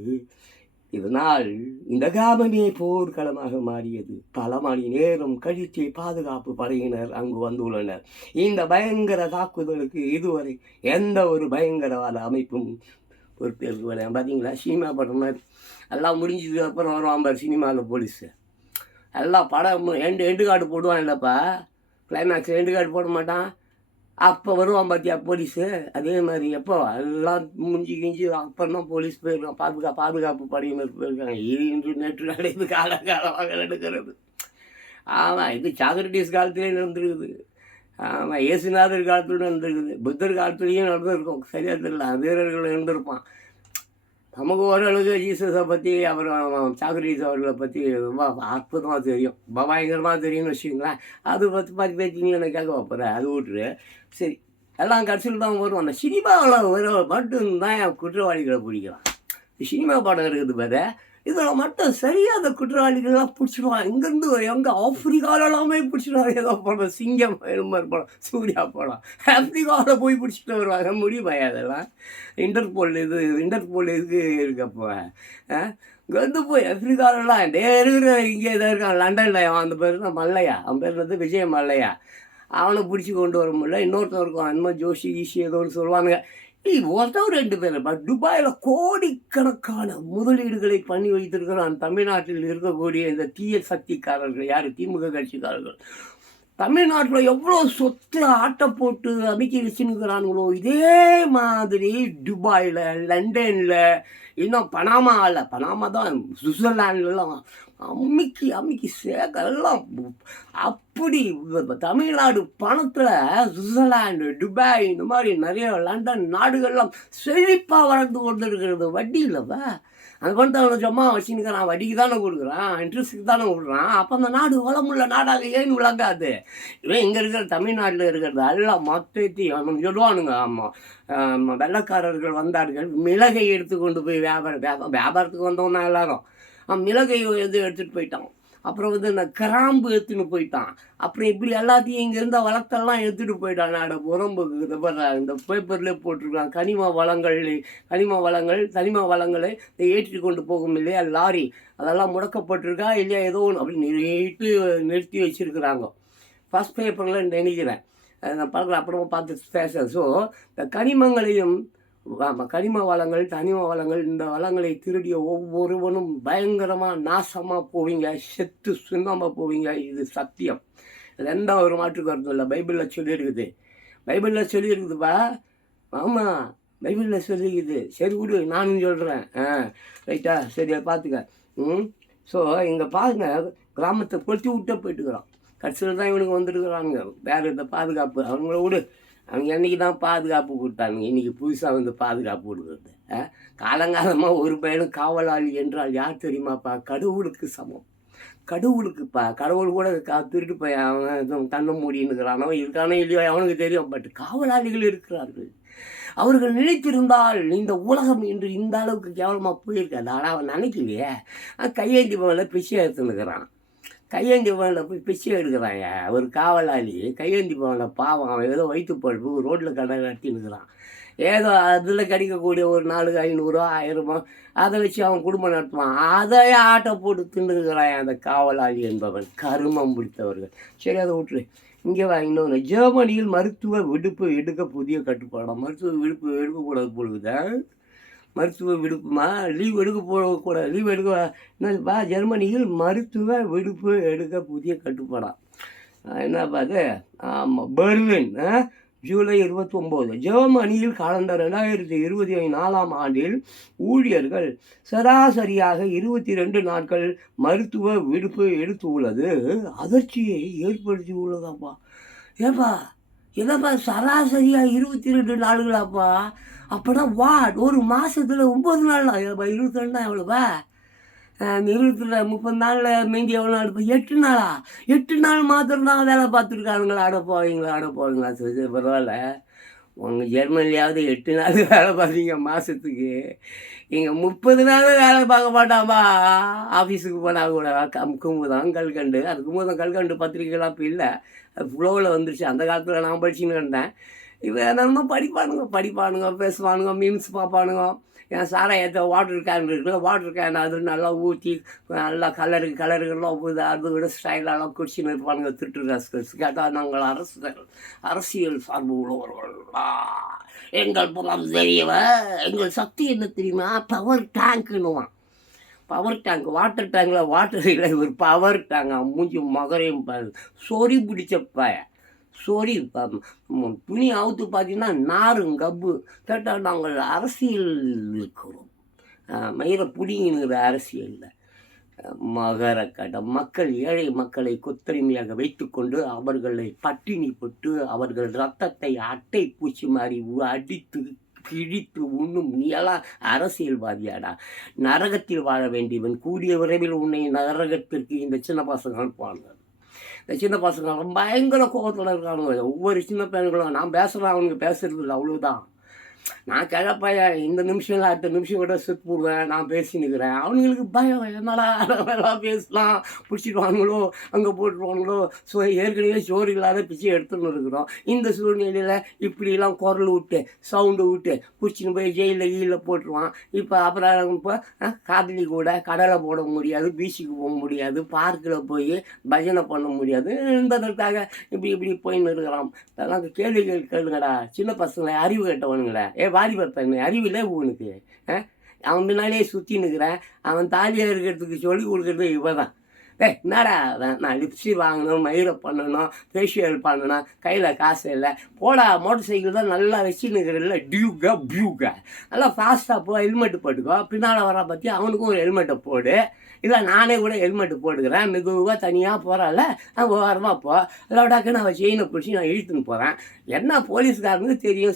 இதனால் இந்த கிராமமே போர்க்களமாக மாறியது. பல மணி நேரம் கழித்து பாதுகாப்பு படையினர் அங்கு வந்துள்ளனர். இந்த பயங்கர தாக்குதலுக்கு இதுவரை எந்த ஒரு பயங்கரவாத அமைப்பும் பொறுப்பேற்க வரேன். பார்த்தீங்களா, சினிமா படம் மாதிரி எல்லாம் முடிஞ்சதுக்கு அப்புறம் வருவான் பார் சினிமாவில் போலீஸு. எல்லாம் படம் எண்டு கார்டு போடுவான் இல்லைப்பா, கிளைமேக்ஸ் எண்டு கார்டு போட மாட்டான். அப்போ வருவான் பார்த்தியா போலீஸு. அதே மாதிரி எப்போ எல்லாம் கிஞ்சி அப்புறம் தான் போலீஸ் போயிருக்கான், பாதுகாப்பு படையினர் போயிருக்காங்க. இது இன்று நேற்று நடந்து காலகாலமாக நடக்கிறது. ஆமாம், இது சாக்ரட்டிஸ் காலத்திலே நடந்துருக்குது. ஆமாம், இயேசுநாதர் காலத்தில் நடந்துருக்குது, புத்தர் காலத்துலேயும் நடந்திருக்கும். சரியாக தெரியல, வீரர்கள் இருந்திருப்பான். நமக்கு ஓரளவுக்கு ஜீசஸை பற்றி அப்புறம் சாக்ரட்டிஸ் அவர்களை பற்றி ரொம்ப அற்புதமாக தெரியும், பயங்கரமாக தெரியும்னு வச்சுக்கோங்களேன். அது பற்றி பேச்சிங்க எனக்கு கேட்க வைப்பேன், அது விட்டுரு. சரி, எல்லாம் கடைசியில் தான் வரும். அந்த சினிமாவில் வர மட்டும்தான் என் குற்றவாளிகளை பிடிக்கிறான். சினிமா படம் இருக்குது பாரு, இதில் மட்டும் சரியாத குற்றவாளிகள்லாம் பிடிச்சிடுவான். இங்கேருந்து எங்கே ஆப்பிரிக்காலெல்லாமே பிடிச்சிடுவாங்க. ஏதோ படம் சிங்கம் மாதிரி படம், சூர்யா படம். ஆப்பிரிக்காவில் போய் பிடிச்சிட்டு வருவாங்க. முடியுமா அதெல்லாம்? இன்டர்போல் இதுக்கு இருக்கப்போ இங்கே வந்து போய் ஆப்பிரிக்காலெல்லாம் இருக்கிற இங்கே இதாக இருக்கான். லண்டனில் அந்த பேர் தான் மல்லையா, அவன் பேர் வந்து விஜய மல்லையா. அவனை பிடிச்சி கொண்டு வர முடியல. இன்னொருத்தன் இருக்கும் அந்த மாதிரி ஜோஷி ஈஷி ஏதோ ஒன்று சொல்லுவானுங்க. ஒருத்தர் 2 பேர். துபாயில் கோடிக்கணக்கான முதலீடுகளை பண்ணி வைத்திருக்கிறான். தமிழ்நாட்டில் இருக்கக்கூடிய இந்த தீய சக்திக்காரர்கள், யார் திமுக கட்சிக்காரர்கள், தமிழ்நாட்டில் எவ்வளோ சொத்து ஆட்டை போட்டு அமைக்கி வச்சுருக்கிறானுங்களோ, இதே மாதிரி துபாயில், லண்டனில், இன்னும் பனாமா தான், சுவிட்சர்லாண்ட்லாம் அம்மிக்கி எல்லாம் அப்படி தமிழ்நாடு பணத்தில் சுவிட்சர்லாண்டு, துபாய், இந்த மாதிரி நிறைய லண்டன் நாடுகள்லாம் செழிப்பாக வளர்ந்து கொண்டு இருக்கிறது. வட்டி இல்லைப்பா, அந்த பணத்தை அவனை சும்மா வச்சுன்னுக்கிறான். வட்டிக்கு தானே கொடுக்குறான், இன்ட்ரெஸ்ட்டுக்கு தானே கொடுக்குறான். அப்போ அந்த நாடு வளமுள்ள நாடாக ஏன் விளங்காது? இவன் இங்கே இருக்கிற தமிழ்நாட்டில் இருக்கிறது எல்லாம் மொத்தத்தையும் அவன் சொல்லுவானுங்க. ஆமாம், வெள்ளைக்காரர்கள் வந்தார்கள், மிளகை எடுத்துக்கொண்டு போய் வியாபாரத்துக்கு வந்தவனா எல்லாரும் மிளகை எடுத்துகிட்டு போயிட்டான். அப்புறம் வந்து இந்த கிராம்பு எடுத்துன்னு போயிட்டான். அப்புறம் இப்படி எல்லாத்தையும் இங்கேருந்த வளத்தெல்லாம் எடுத்துகிட்டு போயிட்டான். நாட புறம்புக்கு இந்த பேப்பர்லேயே போட்டிருக்கான். கனிம வளங்களை ஏற்றி கொண்டு போகும் இல்லையா லாரி, அதெல்லாம் முடக்கப்பட்டிருக்கா இல்லையா ஏதோ ஒன்று அப்படி நிறுத்தி வச்சுருக்குறாங்க. ஃபஸ்ட் பேப்பரில் நினைக்கிறேன், நான் பார்க்குறேன், அப்புறமா பார்த்து பேசுகிறேன். ஸோ இந்த கனிமங்களையும் கனிம வளங்கள், இந்த வளங்களை திருடிய ஒவ்வொருவனும் பயங்கரமாக நாசமாக போவீங்க, செத்து சுண்ணாமல் போவீங்க. இது சத்தியம். இது எந்த ஒரு மாற்று கருத்தும் இல்லை. பைபிளில் சொல்லியிருக்குதுப்பா. ஆமாம், பைபிளில் சொல்லியிருக்குது. சரி விடு, நானும் சொல்கிறேன். ரைட்டா, சரி, அதை பார்த்துக்க. ஸோ இங்கே பாருங்க, கிராமத்தை கொளுத்தி விட்டே போயிட்டுக்கிறான். கடைசியில் தான் இவனுக்கு வந்துட்டுக்கிறானுங்க. வேறு இந்த பாதுகாப்பு அவங்கள விடு. அவங்க என்றைக்கு தான் பாதுகாப்பு கொடுத்தாங்க, இன்றைக்கி புதுசாக வந்து பாதுகாப்பு கொடுக்குறது. காலங்காலமாக ஒரு பையனும் காவலாளி என்றால் யார் தெரியுமாப்பா? கடவுளுக்கு சமம். கடவுள் கூட திருட்டு போய் அவன் கண்ணை மூடின்னுக்கிறானோ இருக்கானோ இல்லையோ அவனுக்கு தெரியும். பட் காவலாளிகள் இருக்கிறார்கள். அவர்கள் நினைத்திருந்தால் இந்த உலகம் இன்று இந்த அளவுக்கு கேவலமாக போயிருக்காது. ஆனால் அவன் நினைக்கலையே. கையேந்தி பவனில் பிச்சை எடுத்துன்னுக்கிறான். கையேந்தி பவனில் போய் பிச்சை எடுக்கிறாங்க. ஒரு காவலாளி கையேந்தி பவனில் பாவம், அவன் ஏதோ வயிற்று பழுப்பு ரோட்டில் கடை நடத்தினுக்கிறான். ஏதோ அதில் கிடைக்கக்கூடிய ஒரு 400-500 1000 அதை வச்சு அவன் குடும்பம் நடத்துவான். அதை ஆட்டை போட்டு தின்னுக்கிறான் அந்த காவலாளி என்பவன். கருமம் பிடித்தவர்கள். சரி, அதை விட்டுரு. இங்கே இன்னொன்று, ஜெர்மனியில் மருத்துவ விடுப்பு எடுக்க புதிய கட்டுப்பாடாம். மருத்துவ விடுப்பு எடுக்கக்கூடாது பொழுது. மருத்துவ விடுப்புமா? லீவ் போகக்கூடாது. லீவ் என்னப்பா? ஜெர்மனியில் மருத்துவ விடுப்பு எடுக்க புதிய கட்டுப்பாடாம். என்னப்பா அது? ஆமாம், பெர்லின், ஜூலை 29. ஜெர்மனியில் கடந்த 2024 ஆண்டில் ஊழியர்கள் சராசரியாக 22 நாட்கள் மருத்துவ விடுப்பு எடுத்து உள்ளது அதிர்ச்சியை ஏற்படுத்தி உள்ளதாப்பா. என்னப்பா சராசரியாக 22 நாளுங்களாப்பா? அப்போனா ஒரு மாதத்தில் 9 நாள் 22 நாள் எவ்வளோப்பா? 30 நாளில் மீதி எவ்வளோ நாள்? 8 நாளா? 8 நாள் மாத்திரம்தான் வேலை பார்த்துருக்கானுங்களா? அட போவீங்களா? சரி, பரவாயில்ல. உங்கள் ஜெர்மனியாவது 8 நாள் வேலை பார்த்தீங்க மாதத்துக்கு. இங்கே 30 நாள் வேலை பார்க்க மாட்டான்பா. ஆஃபீஸுக்கு போனால் கூட குமுதம், கல்கண்டு. அது குமுதம் கல்கண்டு பத்திரிக்கைலாம் இப்போ இல்லை, அது ஃப்ளோவில் வந்துருச்சு. அந்த காலத்தில் நான் படிச்சுன்னு இருந்தேன். இப்போ என்னென்னமோ படிப்பானுங்க, பேசுவானுங்க, மீம்ஸ் பார்ப்பானுங்க. ஏன் சாராயத்தை வாட்டர் கேன் இருக்குல்ல, வாட்டர் கேன் அது நல்லா ஊற்றி நல்லா கலருக்கெல்லாம் போகுது. அது விட ஸ்டைலெல்லாம் குடிச்சின்னு இருப்பானுங்க. திருட்டு ரசிகர்ஸ் கேட்டால் நாங்கள் அரசியல் சார்பு உள்ளவர்கள், எங்கள் புறம் தெரியவ, எங்கள் சக்தி என்ன தெரியுமா? பவர் டேங்க்குன்னுவான். பவர் டேங்க், வாட்டர் டேங்கில் வாட்டர் இல்லை, ஒரு பவர் டேங்க். மூஞ்சி மகரையும் சொறி பிடிச்சப்ப சொறி துணி அவுத்து பார்த்தீங்கன்னா நாருங்கப்பு. கேட்டால் நாங்கள் அரசியல் இருக்கிறோம், மயிரை புடிங்கிற அரசியலில். மகர கடம். ஏழை மக்களை கொத்தடிமையாக வைத்துக்கொண்டு அவர்களை பட்டினி போட்டு அவர்கள் ரத்தத்தை அட்டை பூச்சி மாதிரி அடித்து கிழித்து உண்ணும் நீயெல்லாம் அரசியல்வாதியாடா? நரகத்தில் வாழ வேண்டியவன். கூடிய விரைவில் உன்னை நரகத்திற்கு இந்த சின்ன பசங்க அனுப்புவாங்க. இந்த சின்ன பசங்க பயங்கர கோபத்தில் இருக்கானுங்க. ஒவ்வொரு சின்ன பையன்களும் நான் பேசுகிறேன், அவனுக்கு பேசுறது இல்லை, அவ்வளோதான். நான் கிழப்பையா இந்த நிமிஷம் இல்லை அடுத்த நிமிஷம் கூட செத்து போடுவேன், நான் பேசினுக்கிறேன். அவனுங்களுக்கு பயம், என்னடா அதெல்லாம் பேசலாம், பிடிச்சிடுவானுங்களோ, அங்கே போட்டுருவானுங்களோ. ஸோ ஏற்கனவே சோறு இல்லாத பிச்சை எடுத்துன்னு இருக்கிறோம். இந்த சூழ்நிலையில் இப்படிலாம் குரல் விட்டு சவுண்டு விட்டு பிடிச்சின்னு போய் ஜெயிலில் கீழில் போட்டுருவான். இப்போ அப்புறம் இப்போ காதலி கூட கடலை போட முடியாது, பீச்சுக்கு போக முடியாது, பார்க்கில் போய் பஜனை பண்ண முடியாது என்பதற்காக இப்படி போயின்னு இருக்கிறான். அதெல்லாம் கேள்விகள் கேளுங்கடா, சின்ன பசங்களை அறிவு கேட்டவனுங்களே. வாலிபர் பெண்ணு அறிவில்லை உனக்கு? அவன் பின்னாலேயே சுற்றி நிற்கிறேன். அவன் தாலியாக இருக்கிறதுக்கு சொல்லி கொடுக்குறது இவ தான். என்னடா நான் லிப்ஸ்டிக் வாங்கணும், மயிரை பண்ணணும், ஃபேஷியல் பண்ணணும், கையில் காசு இல்லை, போடா மோட்டர் சைக்கிள் தான் நல்லா வச்சுன்னுக்கிறதில்ல, பியூகா நல்லா ஃபாஸ்ட்டாக போ, ஹெல்மெட்டு போட்டுக்கோ, பின்னால் வர பற்றி அவனுக்கும் ஒரு ஹெல்மெட்டை போடு. இல்லை நானே கூட ஹெல்மெட்டு போட்டுக்கிறேன், மெதுவாக தனியாக போகிறால ஓரமாக போ, இல்லைடாக்க நான் செயினை பிடிச்சி நான் இழுத்துன்னு போகிறேன். என்ன போலீஸ்காரனுக்கு தெரியும்,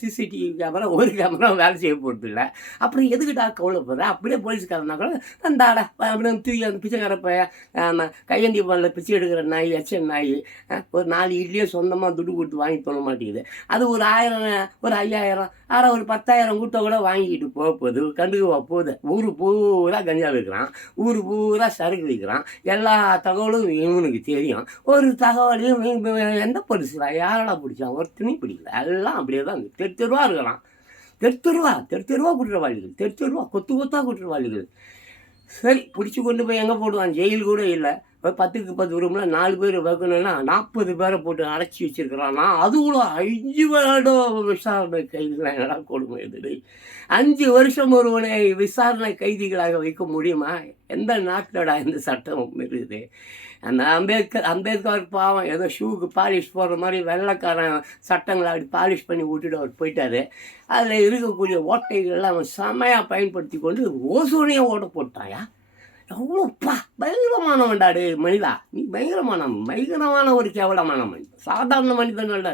சிசிடிவி கேமரா ஒரு கேமரா வேலை செய்ய போகிறது இல்லை. அப்புறம் எதுக்கிட்டா கவலைப்படுறேன்? அப்படியே போலீஸ்காரனா கூட அந்தாடா அப்படின்னு தூக்கி அந்த பிச்சைக்கார கையேந்தி பண்ணல பிச்சை எடுக்கிற நாய், நாய் ஒரு 4 இட்லியே சொந்தமாக துட்டு கொடுத்து வாங்கி தோண மாட்டேங்குது. அது ஒரு 1000 ஒரு 5000 ஆனால் ஒரு 10,000 கொடுத்தா கூட வாங்கிக்கிட்டு போகுது, கண்டுக்குவா போகுது. ஊர் பூரா கஞ்சா வைக்கிறான், ஊர் பூரா சரக்கு வைக்கிறான். எல்லா தகவலும் இவனுக்கு தெரியும். ஒரு தகவலையும் எந்த போலீஸ்டா யாரடா பிடிச்சான்? ஒரு துணி பிடிக்கல, எல்லாம் அப்படியே தான் தெருவா இருக்கலாம். தெருவா குற்றவாளிகள், தெருவா கொத்து குற்றவாளிகள். சரி, பிடிச்சி கொண்டு போய் எங்கே போடுவான்? ஜெயில் கூட இல்லை. இப்போ 10க்கு 10 ரூமில் 4 பேர் வைக்கணும்னா 40 பேரை போட்டு அடைச்சி வச்சுருக்கிறான்னா அது கூட 5 வருடம் விசாரணை கைதிகளாக என்னடா கொடுமை எது? 5 வருஷம் ஒருவனை விசாரணை கைதிகளாக வைக்க முடியுமா? எந்த நாட்டிலடா இந்த சட்டம் இருக்குது? அந்த அம்பேத்கர் பாவம் ஏதோ ஷூக்கு பாலிஷ் போடுற மாதிரி வெள்ளைக்காரன் சட்டங்களை அப்படி பாலிஷ் பண்ணி விட்டுட்டு அவர் போயிட்டார். அதில் இருக்கக்கூடிய ஓட்டைகள்லாம் அவன் செம்மையாக பயன்படுத்தி கொண்டு ஓசோனையாக ஓட்ட போட்டாயா? எவ்வளோப்பா பயங்கரமானவன்டாடு மனிதா, நீ பயங்கரமான ஒரு கேவலமான மனிதன். சாதாரண மனிதன்டா,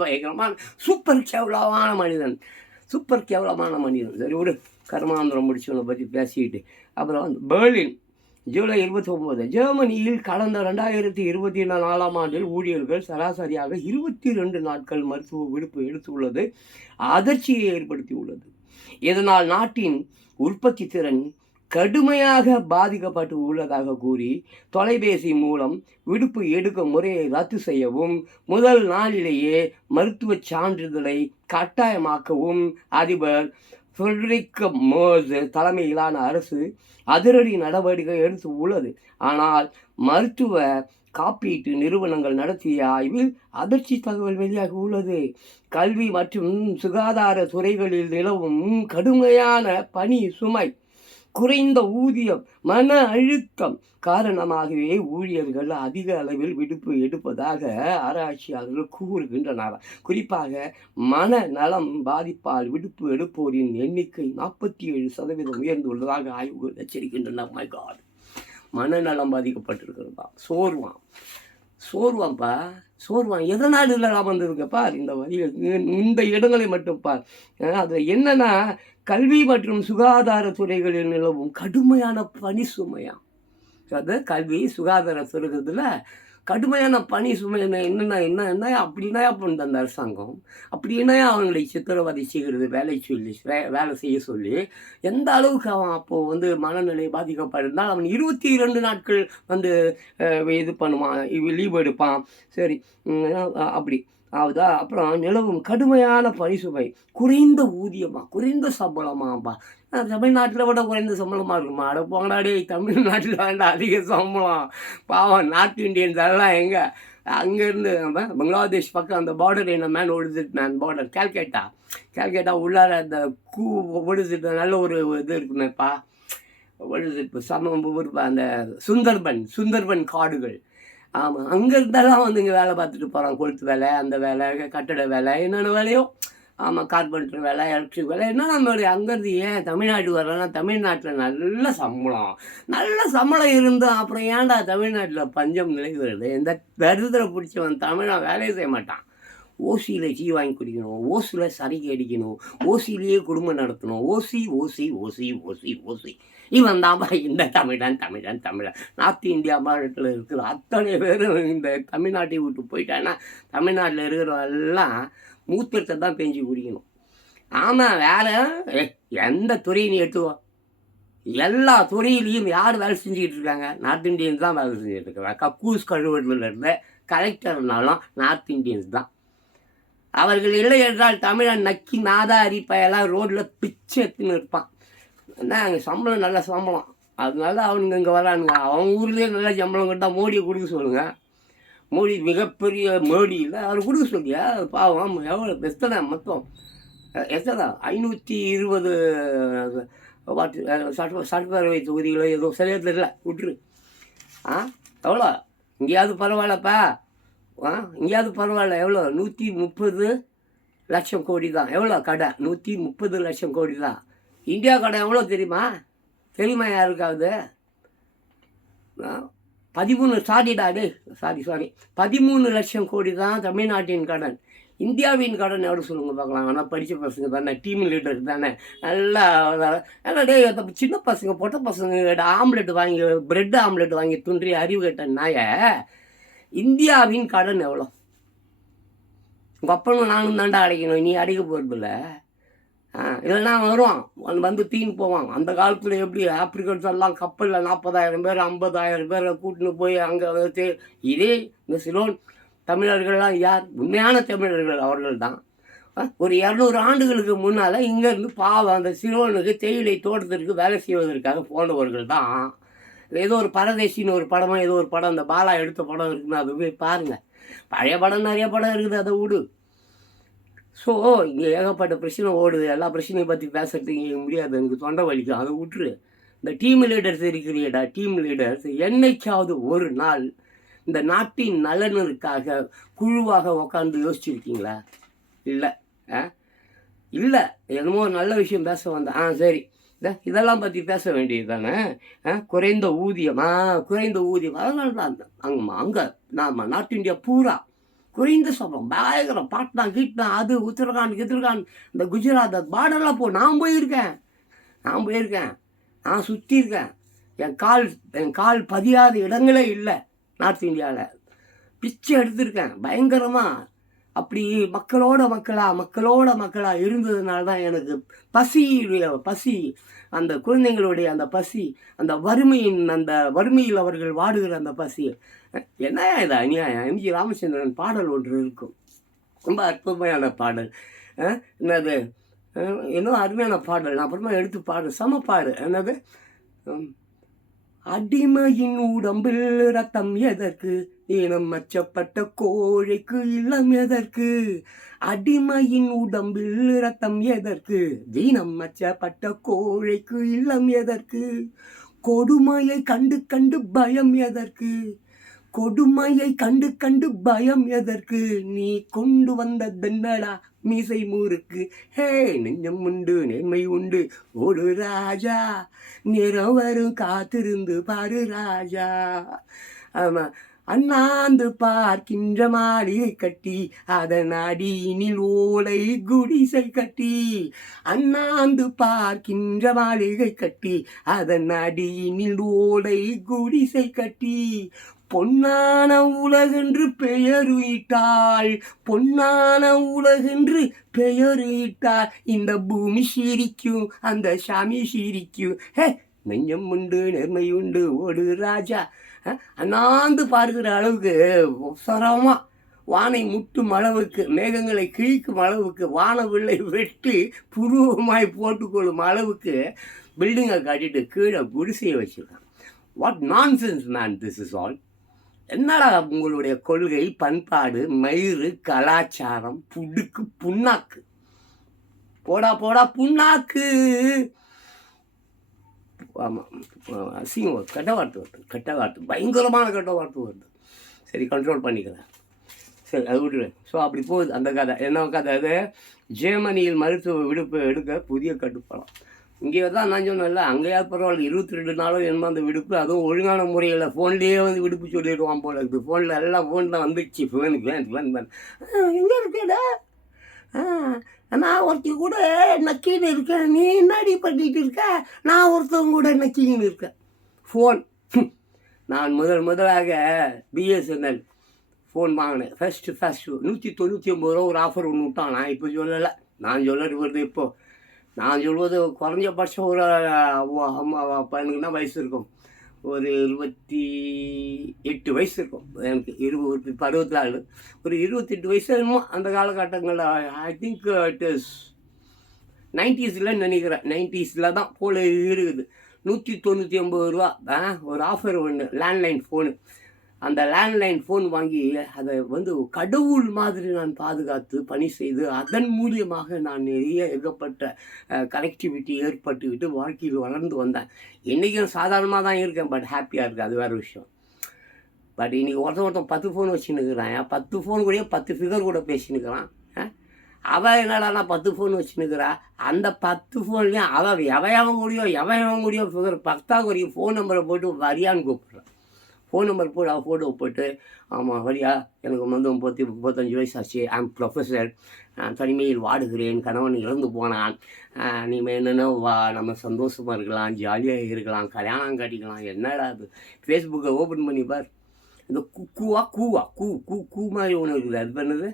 பயங்கரமான சூப்பர் கேவலமான மனிதன். சரி விடு, கர்மாந்திரம் முடிச்சவனை பற்றி பேசிக்கிட்டு அப்புறம் பெர்லின் ஜூலை 29 ஜெர்மனியில் கடந்த 2024ஆம் ஆண்டில் ஊழியர்கள் சராசரியாக 22 நாட்கள் மருத்துவ விடுப்பு எடுத்துள்ளது அதிர்ச்சியை ஏற்படுத்தியுள்ளது. இதனால் நாட்டின் உற்பத்தி திறன் கடுமையாக பாதிக்கப்பட்டு உள்ளதாக கூறி தொலைபேசி மூலம் விடுப்பு எடுக்கும் முறையை ரத்து செய்யவும் முதல் நாளிலேயே மருத்துவ சான்றிதழை கட்டாயமாக்கவும் அதிபர் ஃபிரெடரிக் மேர்ஸ் தலைமையிலான அரசு அதிரடி நடவடிக்கை எடுத்து உள்ளது. ஆனால் மருத்துவ காப்பீட்டு நிறுவனங்கள் நடத்திய ஆய்வில் அதிர்ச்சி தகவல் வெளியாகி உள்ளது. கல்வி மற்றும் சுகாதார துறைகளில் நிலவும் கடுமையான பணி சுமை, குறைந்த ஊதியம், மன அழுத்தம் காரணமாகவே ஊழியர்கள் அதிக அளவில் விடுப்பு எடுப்பதாக ஆராய்ச்சியாளர்கள் கூறுகின்றனர். குறிப்பாக மனநலம் பாதிப்பால் விடுப்பு எடுப்போரின் எண்ணிக்கை 47% உயர்ந்துள்ளதாக ஆய்வுகள் எச்சரிக்கின்றன. மை காட், மனநலம் பாதிக்கப்பட்டிருக்கிறதா? சோர்வான் எதனால் இதெல்லாம் வந்திருக்க பார். இந்த வரிகள் இந்த இடங்களை மட்டும் பார். அதில் என்னன்னா, கல்வி மற்றும் சுகாதார துறைகளில் நிலவும் கடுமையான பணி சுமையா. அது கல்வி சுகாதார துறைகளில் கடுமையான பணி சுமை என்ன அப்படின்னா பண்ணுது அந்த அரசாங்கம். அப்படின்னா அவங்களை சித்திரவதை செய்கிறது, வேலை செய்ய சொல்லி. எந்த அளவுக்கு அவன் அப்போது மனநிலை பாதிக்கப்பட்டிருந்தால் அவன் 22 நாட்கள் இது பண்ணுவான், லீவ் எடுப்பான். சரி, அப்படி ஆகுதா? அப்புறம் நிலவும் கடுமையான பணி சுமை, குறைந்த ஊதியமா, குறைந்த சம்பளமாப்பா. தமிழ்நாட்டில் விட குறைந்த சம்பளமாக இருக்குமா? அட போங்கடாடே, தமிழ்நாட்டில் வேண்டாம் அதிக சம்பளம். பாவம் நார்த் இண்டியன்ஸ் எல்லாம் எங்கே அங்கேருந்து பங்களாதேஷ் பக்கம் அந்த பார்டர் என்ன பார்டர் கேல்கேட்டா உள்ளார அந்த ஒடிசிட்டு நல்ல ஒரு இது இருக்குமேப்பா, ஒடிசிட்டு அந்த சுந்தர்பன் காடுகள். ஆமாம், அங்கே இருந்தாலும் இங்கே வேலை பார்த்துட்டு போகிறான். கொளுத்து வேலை, அந்த வேலை, கட்டட வேலை, என்னென்ன வேலையோ. ஆமாம், கார்பெண்டர் வேலை, எலக்ட்ரிக் வேலை, என்ன நம்மளுடைய அங்கேருந்து ஏன் தமிழ்நாட்டுக்கு வரலன்னா தமிழ்நாட்டில் நல்ல சம்பளம் இருந்தும் அப்புறம் ஏன்டா தமிழ்நாட்டில் பஞ்சம் நிலை வருது? இந்த தரித்திர பிடிச்சவன் தமிழாக வேலையை செய்ய மாட்டான். ஓசியில் டீ வாங்கி குடிக்கணும், ஓசியில் சரிக்கு அடிக்கணும், ஓசியிலேயே குடும்பம் நடத்தணும். ஓசி இவன் தான்ப்பா இந்த தமிழன். நார்த் இந்தியா மாநிலத்தில் இருக்கிற அத்தனை பேரும் இந்த தமிழ்நாட்டை விட்டு போயிட்டான்னா தமிழ்நாட்டில் இருக்கிறவெல்லாம் மூத்திரத்தை தான் பெஞ்சு குடிக்கணும். ஆமாம், வேலை எந்த துறையை நீ எடுத்துவோ, எல்லா துறையிலையும் யார் வேலை செஞ்சுக்கிட்டு இருக்காங்க? நார்த் இந்தியன்ஸ் தான் வேலை செஞ்சுட்டு இருக்காங்க. கக்கூஸ் கழுவுறதுலேருந்து கலெக்டர்னாலும் நார்த் இந்தியன்ஸ் தான். அவர்கள் இல்லை என்றால் தமிழன் நக்கி நாதாரி பயெல்லாம் ரோட்டில் பிச்சை எடுத்துன்னு இருப்பான். என்ன அங்கே சம்பளம், நல்ல சம்பளம், அதனால அவனுங்க இங்கே வரானுங்க. அவன் ஊர்லேயே நல்ல சம்பளம் கேட்டால் மோடியை கொடுக்க சொல்லுங்கள். மோடி மிகப்பெரிய மோடி இல்லை, அவர் கொடுக்க சொல்லியா? பாவம், எவ்வளோ எத்தனை மொத்தம் எத்தனை 520 சட்டப்பேரவை தொகுதிகளோ ஏதோ சரியாக தெரியல, விட்டுரு. எவ்வளோ? இங்கேயாவது பரவாயில்லப்பா, இங்கேயாவது பரவாயில்ல. எவ்வளோ? 130 லட்சம் கோடி தான். எவ்வளோ கடை? 130 லட்சம் கோடி தான். இந்தியா கடை எவ்வளோ தெரியுமா? தெரியுமா யாருக்காவது? 13 லட்சம் கோடி தான் தமிழ்நாட்டின் கடன். இந்தியாவின் கடன் எவ்வளோ சொல்லுங்கள் பார்க்கலாம். ஆனால் படித்த பசங்க தானே, டீம் லீடர் தானே, நல்லா டே சின்ன பசங்க பொட்ட பசங்க ஆம்லெட் வாங்கி, பிரெட் ஆம்லெட் வாங்கி துன்றி அறிவு கேட்ட நாய. இந்தியாவின் கடன் எவ்வளோ? உங்கள் அப்பனும் நானும் தாண்டா அடைக்கணும், நீ அடைக்க போகிறதில்ல. இல்லைன்னா வருவான், வந்து தீன்னு போவான். அந்த காலத்தில் எப்படி ஆப்பிரிக்கன்ஸ் எல்லாம் கப்பலில் 40,000 பேர் 50,000 பேரை கூட்டின்னு போய் அங்கே வந்து, இதே இந்த சிலோன் தமிழர்கள்லாம் யார்? உண்மையான தமிழர்கள் அவர்கள் தான். ஒரு 200 ஆண்டுகளுக்கு முன்னால் இங்கேருந்து பாவம் அந்த சிலோனுக்கு தேயிலை தோட்டத்திற்கு வேலை செய்வதற்காக போனவர்கள் தான். ஏதோ ஒரு பரதேசின்னு ஒரு படமோ ஏதோ ஒரு படம், அந்த பாலா எடுத்த படம் இருக்குன்னு அது போய் பாருங்கள். பழைய படம் நிறைய படம் இருக்குது, அதை விடு. ஸோ இங்கே ஏகப்பட்ட பிரச்சனை ஓடுது. எல்லா பிரச்சனையை பற்றி பேசுறதுக்கு முடியாது, எனக்கு தொண்டை வலிக்கும், அதை விட்டுரு. இந்த டீம் லீடர்ஸ் இருக்கிறியடா, டீம் லீடர்ஸ் என்னைக்காவது ஒரு நாள் இந்த நாட்டின் நலனுக்காக குழுவாக உக்காந்து யோசிச்சுருக்கீங்களா? இல்லை. இல்லை, என்னமோ நல்ல விஷயம் பேச வந்தேன். சரி, இதெல்லாம் பற்றி பேச வேண்டியது தானே. குறைந்த ஊதியம், குறைந்த ஊதியம், அதனால தான் அங்கே நாம் நார்த் இந்தியா பூரா குறைந்த சம்பளம், பயங்கரம், பாட்னா கீட்னா, அது உத்தரகாண்ட் இந்த குஜராத் பார்டர்லாம் நான் போயிருக்கேன், நான் சுற்றியிருக்கேன். என் கால் பதியாத இடங்களே இல்லை நார்த் இந்தியாவில். பிச்சை எடுத்திருக்கேன் பயங்கரமாக. அப்படி மக்களோட மக்களாக இருந்ததுனால தான் எனக்கு பசி, அந்த குழந்தைங்களுடைய அந்த பசி, அந்த வறுமையில் அவர்கள் வாடுகிற அந்த பசி. என்ன இது அநியாயம்? எம்ஜி ராமச்சந்திரன் பாடல் ஒன்று இருக்கும், ரொம்ப அற்புதமான பாடல். என்னது, இன்னும் அருமையான பாடல், நான் அப்புறமா எடுத்து பாடு, சமப்பாடு. என்னது, அடிமையின் உடம்பில் ரத்தம் எதற்கு, இனம் அச்சப்பட்ட கோழைக்கு இல்லம் எதற்கு. அடிமையின் உடம்பில் ரத்தம் எதற்கு, தீனம் அச்சப்பட்ட கோழைக்கு இல்லம் எதற்கு. கொடுமையை கண்டு பயம் எதற்கு, கொடுமையை கண்டு பயம் எதற்கு. நீ கொண்டு வந்த தண்டடா மீசை மூருக்கு. ஹே, நெஞ்சம் உண்டு நேர்மை உண்டு ஒரு ராஜா, நிறம் வரும் காத்திருந்து பாரு ராஜா. ஆமா, அண்ணாந்து பார்க்கின்ற மாளிகை கட்டி அதன் அடியினில் ஓலை குடிசை கட்டி. அண்ணாந்து பார்க்கின்ற மாளிகை கட்டி அதன் அடியினில் ஓலை குடிசை கட்டி. பொன்னான உலகென்று பெயருயிட்டாள், பொன்னான உலகென்று பெயருயிட்டாள். இந்த பூமி சிரிக்கும், அந்த சாமி சிரிக்கும். ஹே, நெஞ்சம் உண்டு நேர்மை உண்டு ஓடு ராஜா. அண்ணாந்து பார்க்கிற அளவுக்கு உசரமாக வானை முட்டும் அளவுக்கு, மேகங்களை கிழிக்கும் அளவுக்கு, வானவில்லை வெட்டி புருவமாய் போட்டுக்கொள்ளும் அளவுக்கு பில்டிங்கை கட்டிட்டு கீழே குடிசையை வச்சுருக்கான். What nonsense man, this is all. என்னடா உங்களுடைய கொள்கை, பண்பாடு, மயிறு, கலாச்சாரம், புடுக்கு புண்ணாக்கு, போடா புண்ணாக்கு. ஆமாம், அசிங்கம், கெட்ட வார்த்தை, பயங்கரமான கெட்ட வார்த்தை வருது. சரி, கண்ட்ரோல் பண்ணிக்கிறேன். சரி, அது விட்டுருவேன். ஸோ அப்படி போகுது அந்த கதை. என்ன கதை அது? ஜெர்மனியில் மருத்துவ விடுப்பு எடுக்க புதிய கட்டுப்பாடம். இங்கே தான் நான் சொன்னேன்ல, அங்கேயாவது பரவாயில்ல, 22 நாளும் என்னமோ அந்த விடுப்பு, அதுவும் ஒழுங்கான முறையில் ஃபோன்லேயே வந்து விடுப்பு சொல்லிடுவான் போல இருக்குது. ஃபோனில் எல்லாம் ஃபோன் தான் வந்துடுச்சு. ஃபோனுக்கு எங்கே இருக்கேடா, நான் ஒருத்தி கூட நக்கின்னு இருக்கேன், நீ என்னடி பண்ணிட்டு இருக்க, நான் ஒருத்தவங்க கூட நக்கின்னு இருக்கேன். ஃபோன், நான் முதலாக பிஎஸ்என்எல் ஃபோன் வாங்கினேன். ஃபஸ்ட்டு 199 ரூபா ஒரு ஆஃபர் ஒன்று விட்டான். நான் இப்போ சொல்லலை, நான் சொல்லுறது இப்போது நான் சொல்வது குறைஞ்சபட்சம் ஒரு பையனுக்கு தான் வயசு இருக்கும், ஒரு 28 வயசு இருக்கும் எனக்கு. 64, ஒரு 28 வயசு என்னமோ அந்த காலகட்டங்களில். I think it is 90s நினைக்கிறேன். 90s தான் போல இருக்குது. 199 ஒரு ஆஃபர் ஒன்று, லேண்ட்லைன் ஃபோனு. அந்த லேண்ட்லைன் ஃபோன் வாங்கி அதை கடவுள் மாதிரி நான் பாதுகாத்து பணி செய்து அதன் மூலியமாக நான் நிறைய ஏகப்பட்ட கனெக்டிவிட்டி ஏற்பட்டுக்கிட்டு வாழ்க்கையில் வளர்ந்து வந்தேன். இன்றைக்கும் சாதாரணமாக தான் இருக்கேன், பட் ஹாப்பியாக இருக்குது, அது வேறு விஷயம். பட் இன்றைக்கி ஒருத்தன் 10 ஃபோன் வச்சுன்னுக்கிறான். 10 ஃபோன் கூட 10 ஃபிகர் கூட பேசினுக்கிறான். அவள் என்னடானா 10 ஃபோன் வச்சுன்னுக்கிறா. அந்த 10 ஃபோன்லேயும் அவன் எவன் கூடியோ ஃபிகர் 10 வரைக்கும் ஃபோன் நம்பரை போட்டு வரியான்னு கூப்பிட்றான். ஃபோன் நம்பர் போட்டு அவள் ஃபோட்டோ போட்டு, ஆமாம் வரியா, எனக்கு 35 வயசு ஆச்சு, ஐம் ப்ரொஃபஸர், நான் தனிமையில் வாடுகிறேன், கணவன் இறந்து போனான், நீ என்னென்ன வா, நம்ம சந்தோஷமாக இருக்கலாம், ஜாலியாக இருக்கலாம், கல்யாணம் கட்டிக்கலாம். என்னடா அது, ஃபேஸ்புக்கை ஓப்பன் பண்ணி பார், இந்த கூ மாதிரி ஒன்று இருக்குது, அது பண்ணது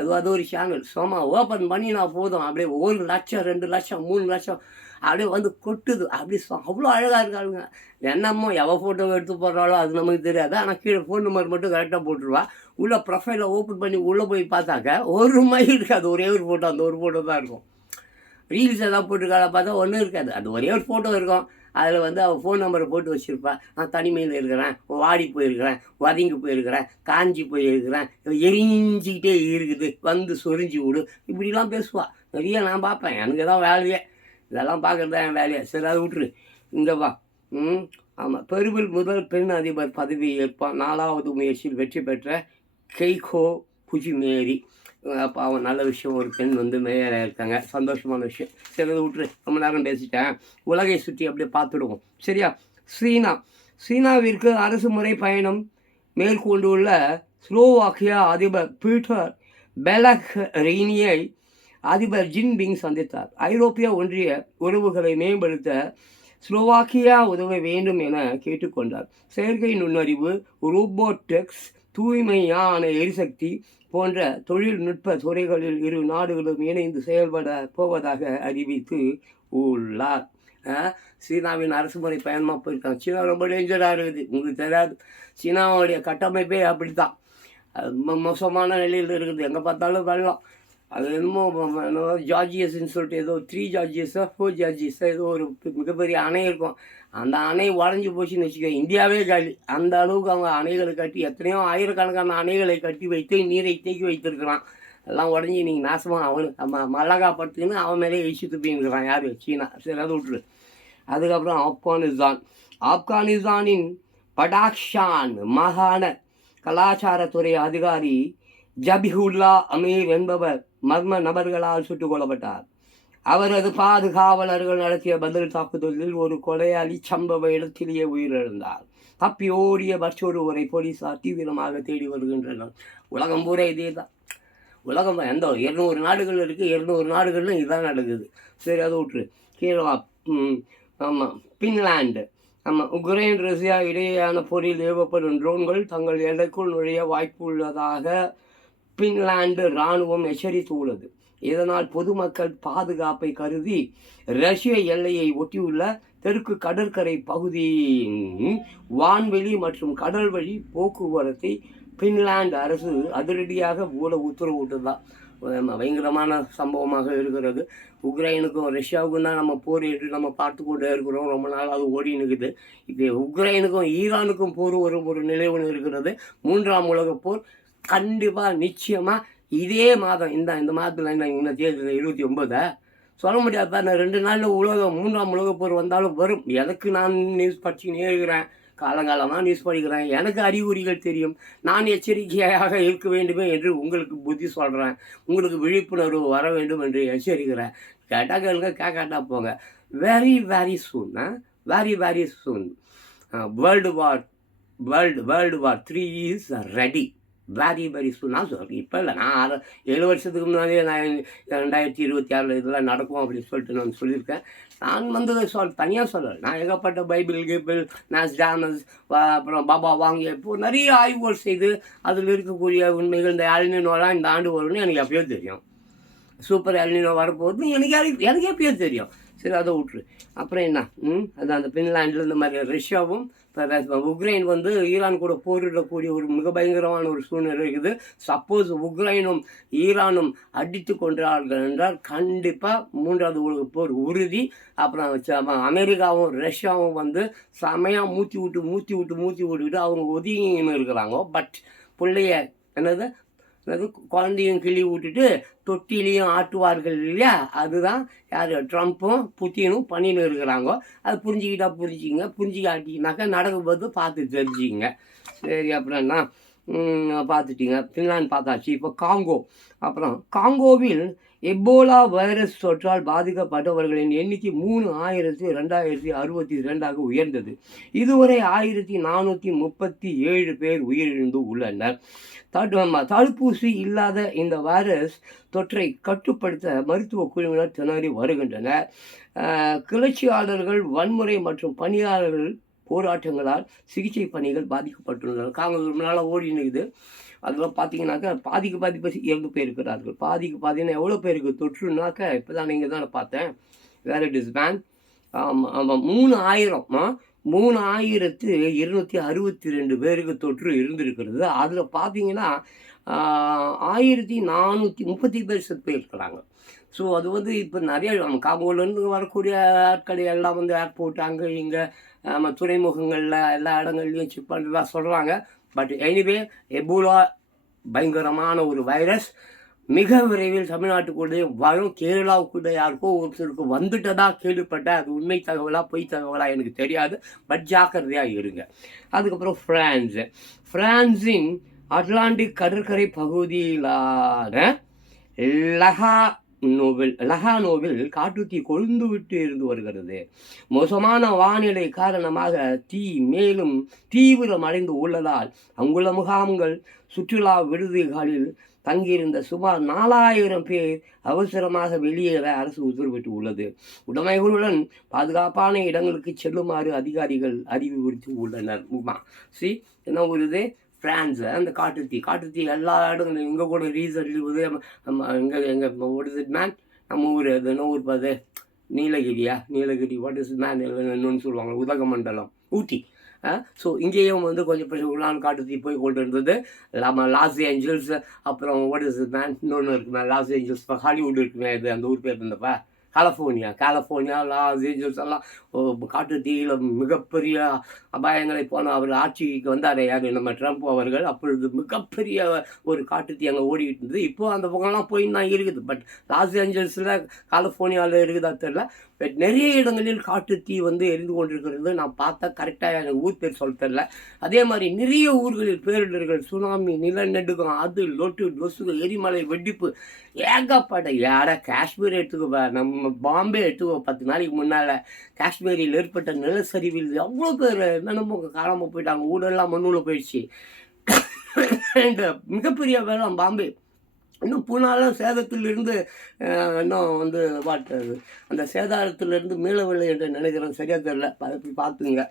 அது ஒரு சேனல். சும்மா ஓப்பன் பண்ணினா போதும், அப்படியே 1 லட்சம் 2 லட்சம் 3 லட்சம் அப்படியே கொட்டுது. அப்படி அவ்வளோ அழகாக இருக்காளுங்க. என்னமோ எவள் ஃபோட்டோ எடுத்து போடுறாளோ அது நமக்கு தெரியாது. ஆனால் கீழே ஃபோன் நம்பர் மட்டும் கரெக்டாக போட்டுருவா. உள்ளே ப்ரொஃபைலை ஓப்பன் பண்ணி உள்ளே போய் பார்த்தாக்க ஒரு மாதிரி இருக்காது, ஒரே ஒரு ஃபோட்டோ, அந்த ஒரு ஃபோட்டோ தான் இருக்கும். ரீல்ஸ் எதாவது போட்டிருக்காள பார்த்தா ஒன்றும் இருக்காது, அது ஒரே ஒரு ஃபோட்டோ இருக்கும். அதில் அவள் ஃபோன் நம்பரை போட்டு வச்சுருப்பா. நான் தனிமையில் இருக்கிறேன், வாடி போயிருக்கிறேன், வதங்கி போயிருக்கிறேன், காஞ்சி போயிருக்கிறேன், எரிஞ்சிக்கிட்டே இருக்குது, சொரிஞ்சு விடு, இப்படிலாம் பேசுவாள். நிறைய நான் பார்ப்பேன், எனக்கு தான் வேலையே இதெல்லாம் பார்க்குறது தான் என் வேலையை. சரி, அதை விட்டுரு, இங்கே வா. ஆமாம், பெருவில் முதல் பெண் அதிபர் பதவியை ஏற்பான். 4வது முயற்சியில் வெற்றி பெற்ற கெய்கோ புஜிமேரி. அப்போ அவன் நல்ல விஷயம், ஒரு பெண் மேயராக இருக்காங்க, சந்தோஷமான விஷயம். சரி, அதை விட்டுரு, ரொம்ப நேரம் பேசிட்டேன். உலகை சுற்றி அப்படியே பார்த்துடுவோம், சரியா? சீனாவிற்கு அரசு முறை பயணம் மேற்கொண்டுள்ள ஸ்லோவாக்கியா அதிபர் பீட்டர் பெலக்ரினியை அதிபர் ஜின்பிங் சந்தித்தார். ஐரோப்பிய ஒன்றிய உறவுகளை மேம்படுத்த ஸ்லோவாக்கியா உதவ வேண்டும் என கேட்டுக்கொண்டார். செயற்கை நுண்ணறிவு, ரோபோட்டிக்ஸ், தூய்மையான எரிசக்தி போன்ற தொழில்நுட்ப துறைகளில் இரு நாடுகளும் இணைந்து செயல்பட போவதாக அறிவித்து உள்ளார். சீனாவின் அரசு முறை பயணமாக போயிருக்காங்க. சீனா ரொம்ப டேஞ்சராக இருக்குது, உங்களுக்கு தெரியாது. சீனாவுடைய கட்டமைப்பே அப்படி தான், மோசமான நிலையில் இருக்குது. எங்கே பார்த்தாலும் வெள்ளம். அது என்னமோ ஜார்ஜியஸ்ன்னு சொல்லிட்டு ஏதோ 3 ஜார்ஜியஸோ 4 ஜார்ஜியஸோ ஏதோ ஒரு மிகப்பெரிய அணை இருக்கும். அந்த அணை உடஞ்சி போச்சுன்னு வச்சுக்கோ, இந்தியாவே காலி. அந்த அளவுக்கு அவங்க அணைகளை கட்டி, எத்தனையோ ஆயிரக்கணக்கான அணைகளை கட்டி வைத்து நீரை தேக்கி வைத்திருக்கிறான். எல்லாம் உடஞ்சி நீங்கள் நாசமாக அவனுக்கு மலகாப்படுத்துன்னு அவன் மேலே இழிச்சு துப்பிங்கிறான். யார்? சீனா. சரி, அதை விட்டுரு. அதுக்கப்புறம் ஆப்கானிஸ்தானின் படாக்ஷான் மாகாண கலாச்சாரத்துறை அதிகாரி ஜபிஹுல்லா அமீர் என்பவர் மர்ம நபர்களால் சுட்டுக் கொல்லப்பட்டார். அவரது பாதுகாவலர்கள் நடத்திய பதில் தாக்குதலில் ஒரு கொலையாளி சம்பவ இடத்திலேயே உயிரிழந்தார். தப்பி ஓடிய மற்றொருவரை போலீசார் தீவிரமாக தேடி வருகின்றனர். உலகம் பூரா இதே தான். உலகம் எந்த 200 நாடுகள் இருக்குது, 200 நாடுகளிலும் இதுதான் நடக்குது. சரி, அதை விட்டுரு, கீழே. ஆமாம், பின்லாண்டு. ஆமாம், உக்ரைன் ரஷ்யா இடையேயான போரில் ஏவப்படும் ட்ரோன்கள் தங்கள் எல்லைக்குள் நுழைய வாய்ப்பு உள்ளதாக பின்லாந்து இராணுவம் எச்சரித்துள்ளது. இதனால் பொதுமக்கள் பாதுகாப்பை கருதி ரஷ்ய எல்லையை ஒட்டியுள்ள தெற்கு கடற்கரை பகுதியின் வான்வெளி மற்றும் கடல் வழி போக்குவரத்தை பின்லாந்து அரசு அதிரடியாக மூட உத்தரவிட்டுதான். பயங்கரமான சம்பவமாக இருக்கிறது. உக்ரைனுக்கும் ரஷ்யாவுக்கும் தான் நம்ம போர் என்று நம்ம பார்த்து கொண்டே இருக்கிறோம். ரொம்ப நாள் அது ஓடி நிற்குது. இப்போ உக்ரைனுக்கும் ஈரானுக்கும் போர் ஒரு நிலை ஒன்று இருக்கிறது. 3ஆம் உலகப் போர் கண்டிப்பாக நிச்சயமாக இதே மாதம், இந்த மாதத்தில் இன்னும் தேதி 29 சொல்ல முடியாது. நான் 2 நாளில் 3ஆம் உலகப் போர் வந்தாலும் வரும். எனக்கு நான் நியூஸ் படிச்சுக்கினே இருக்கிறேன், காலங்காலமாக நியூஸ் படிக்கிறேன். எனக்கு அறிகுறிகள் தெரியும். நான் எச்சரிக்கையாக இருக்க வேண்டுமே என்று உங்களுக்கு புத்தி சொல்கிறேன். உங்களுக்கு விழிப்புணர்வு வர வேண்டும் என்று எச்சரிக்கிறேன். கேட்டால் கேளுங்க, கேட்காட்டா போங்க. Very very soon, very soon world war 3 is ready. Very soon. நான் சொல்கிறேன், இப்போ இல்லை, நான் 7 வருஷத்துக்கு முன்னாடியே நான் 2026 இதெல்லாம் நடக்கும் அப்படின்னு சொல்லிட்டு நான் சொல்லியிருக்கேன். நான் தனியாக சொல்லலை. நான் ஏகப்பட்ட பைபிள் நாஸ்டாமஸ் அப்புறம் பாபா வாங்கிய இப்போ நிறைய ஆய்வுகள் செய்து அதில் இருக்கக்கூடிய உண்மைகள், இந்த அழினோலாம் இந்த ஆண்டு வரும்னு எனக்கு எப்பயோ தெரியும். சூப்பர் எல்னினோ வரப்போகுது எனக்கே எப்பயோ தெரியும். சரி அதை விட்டுரு. அப்புறம் என்ன அது அந்த ஃபின்லாண்டில் இந்த மாதிரி ரஷ்யாவும் இப்போ உக்ரைன் வந்து ஈரான் கூட போரிடக்கூடிய ஒரு மிக பயங்கரமான ஒரு சூழ்நிலை இருக்குது. சப்போஸ் உக்ரைனும் ஈரானும் அடித்து கொண்டார்கள் என்றால் கண்டிப்பாக 3வது உலக போர் உறுதி. அப்புறம் அமெரிக்காவும் ரஷ்யாவும் வந்து செமையாக மூச்சு விட்டுக்கிட்டு அவங்க ஒதுங்கின்னு இருக்கிறாங்க. பட் பிள்ளைய என்னது குழந்தையும் கிளி விட்டுட்டு தொட்டிலையும் ஆட்டுவார்கள் இல்லையா, அதுதான் யார் ட்ரம்ப்பும் புத்தினும் பண்ணின்னு இருக்கிறாங்க. அது புரிஞ்சுக்கிங்க, புரிஞ்சுக்காட்டினாக்கா நடக்கும்போது பார்த்து தெரிஞ்சுக்கிங்க. சரி, அப்புறம் என்ன பார்த்துட்டிங்க, ஃபின்லாந்து பார்த்தாச்சு. இப்போ காங்கோ. அப்புறம் காங்கோவில் எபோலா வைரஸ் தொற்றால் பாதிக்கப்பட்டவர்களின் எண்ணிக்கை 3,2062 உயர்ந்தது. இதுவரை 1437 பேர் உயிரிழந்து உள்ளனர். தடுப்பூசி இல்லாத இந்த வைரஸ் தொற்றை கட்டுப்படுத்த மருத்துவ குழுவினர் திணறி வருகின்றனர். கிளர்ச்சியாளர்கள் வன்முறை மற்றும் பணியாளர்கள் போராட்டங்களால் சிகிச்சை பணிகள் பாதிக்கப்பட்டுள்ளனர். காங்கிரஸ் ஓடி நிற்குது. அதெல்லாம் பார்த்தீங்கன்னாக்கா பாதிக்கு பேர் இறந்து போயிருக்கிறார்கள். பாதின்னா எவ்வளோ பேருக்கு தொற்றுனாக்கா இப்போ தான் நீங்கள் தானே பார்த்தேன். வேர் இட் இஸ் பேன். ஆமாம் 3,262 பேருக்கு தொற்று இருந்திருக்கிறது. அதில் பார்த்தீங்கன்னா 1,430 பேர் செத்து போயிருக்கிறாங்க. ஸோ அது வந்து இப்போ நிறைய காங்கோலேருந்து வரக்கூடிய ஆட்களை எல்லாம் வந்து ஏர்போர்ட் அங்கே இங்கே துறைமுகங்களில் எல்லா இடங்கள்லையும் செக் பண்ணுறதா சொல்கிறாங்க. பட் எனிவே எபோலா பயங்கரமான ஒரு வைரஸ் மிக விரைவில் தமிழ்நாட்டுக்குள்ளே வரும். கேரளாவுக்குள்ள யாருக்கோ ஒருத்தருக்கு வந்துட்டதா கேள்விப்பட்டேன். அது உண்மை தகவலா பொய் தகவலா எனக்கு தெரியாது. பட் ஜாக்கிரதையாக இருங்க. அதுக்கப்புறம் பிரான்சின் அட்லாண்டிக் கடற்கரை பகுதியிலான லகானோவில் காட்டுத்தீ கொழுந்து விட்டு இருந்து வருகிறது. மோசமான வானிலை காரணமாக தீ மேலும் தீவிரமடைந்து உள்ளதால் அங்குள்ள முகாம்கள் சுற்றுலா விடுதிகளில் தங்கியிருந்த சுமார் 4,000 பேர் அவசரமாக வெளியேற அரசு உத்தரவிட்டு உள்ளது. உடைமைகளுடன் பாதுகாப்பான இடங்களுக்கு செல்லுமாறு அதிகாரிகள் அறிவுறுத்தி உள்ளனர். என்ன ஒரு பிரான்ஸ் அந்த காட்டுத்தீ எல்லா இடங்களும் இங்கே கூட ரீசன்ட்லி எங்கள் மேன் நம்ம ஊர் அது என்ன ஊர் பாது நீலகிரி வாட் இஸ் மேன் என்னன்னு சொல்லுவாங்க, உதகமண்டலம், ஊட்டி. ஸோ இங்கேயும் வந்து கொஞ்சம் உள்ளான் காட்டுத்தீ போய் கொண்டு இருந்தது. லாஸ் ஏஞ்சல்ஸ், அப்புறம் வாட் இஸ் மேன் இன்னொன்று இருக்குமே லாஸ் ஏஞ்சல்ஸ், ஹாலிவுட் இருக்குமே இது அந்த ஊர் பேர் இருந்தப்பா கலிஃபோர்னியா லாஸ் ஏஞ்சல்ஸ் எல்லாம் காட்டுத்தீயில் மிகப்பெரிய அபாயங்களை போன அவர் ஆட்சிக்கு வந்தார் யார் நம்ம ட்ரம்ப் அவர்கள். அப்பொழுது மிகப்பெரிய ஒரு காட்டுத்தீ அங்கே ஓடிக்கிட்டு இருந்தது. இப்போது அந்த பக்கம்லாம் போயின்னு தான் இருக்குது. பட் லாஸ் ஏஞ்சல்ஸில் கலிஃபோர்னியாவில் இருக்குதா தெரியல. பட் நிறைய இடங்களில் காட்டுத்தீ வந்து எரிந்து கொண்டிருக்கிறது. நான் பார்த்தா கரெக்டாக எனக்கு ஊர் பேர் சொல்ல தெரியல. அதே மாதிரி நிறைய ஊர்களில் பேரிடர்கள், சுனாமி, நிலநடுக்கம், அது லொட்டு லொசுகு, எரிமலை வெடிப்பு, ஏகப்பட்ட காஷ்மீர் எடுத்துக்கோ, நம்ம பாம்பே எடுத்துக்கோ. 10 நாளைக்கு முன்னால் காஷ்மீரில் ஏற்பட்ட நிலச்சரிவில் எவ்வளோ பேர் என்னென்னமோ காணாமல் போயிட்டாங்க. ஊடெல்லாம் மண்ணூரில் போயிடுச்சு. மிகப்பெரிய வேளாண் பாம்பே. இன்னும் பூனாலும் சேதத்திலிருந்து இன்னும் வந்து வாட்டது அந்த சேதாரத்திலிருந்து மீளவில்லை என்று நினைக்கிறேன். சரியாக தெரியல, அதை போய் பார்த்துங்க.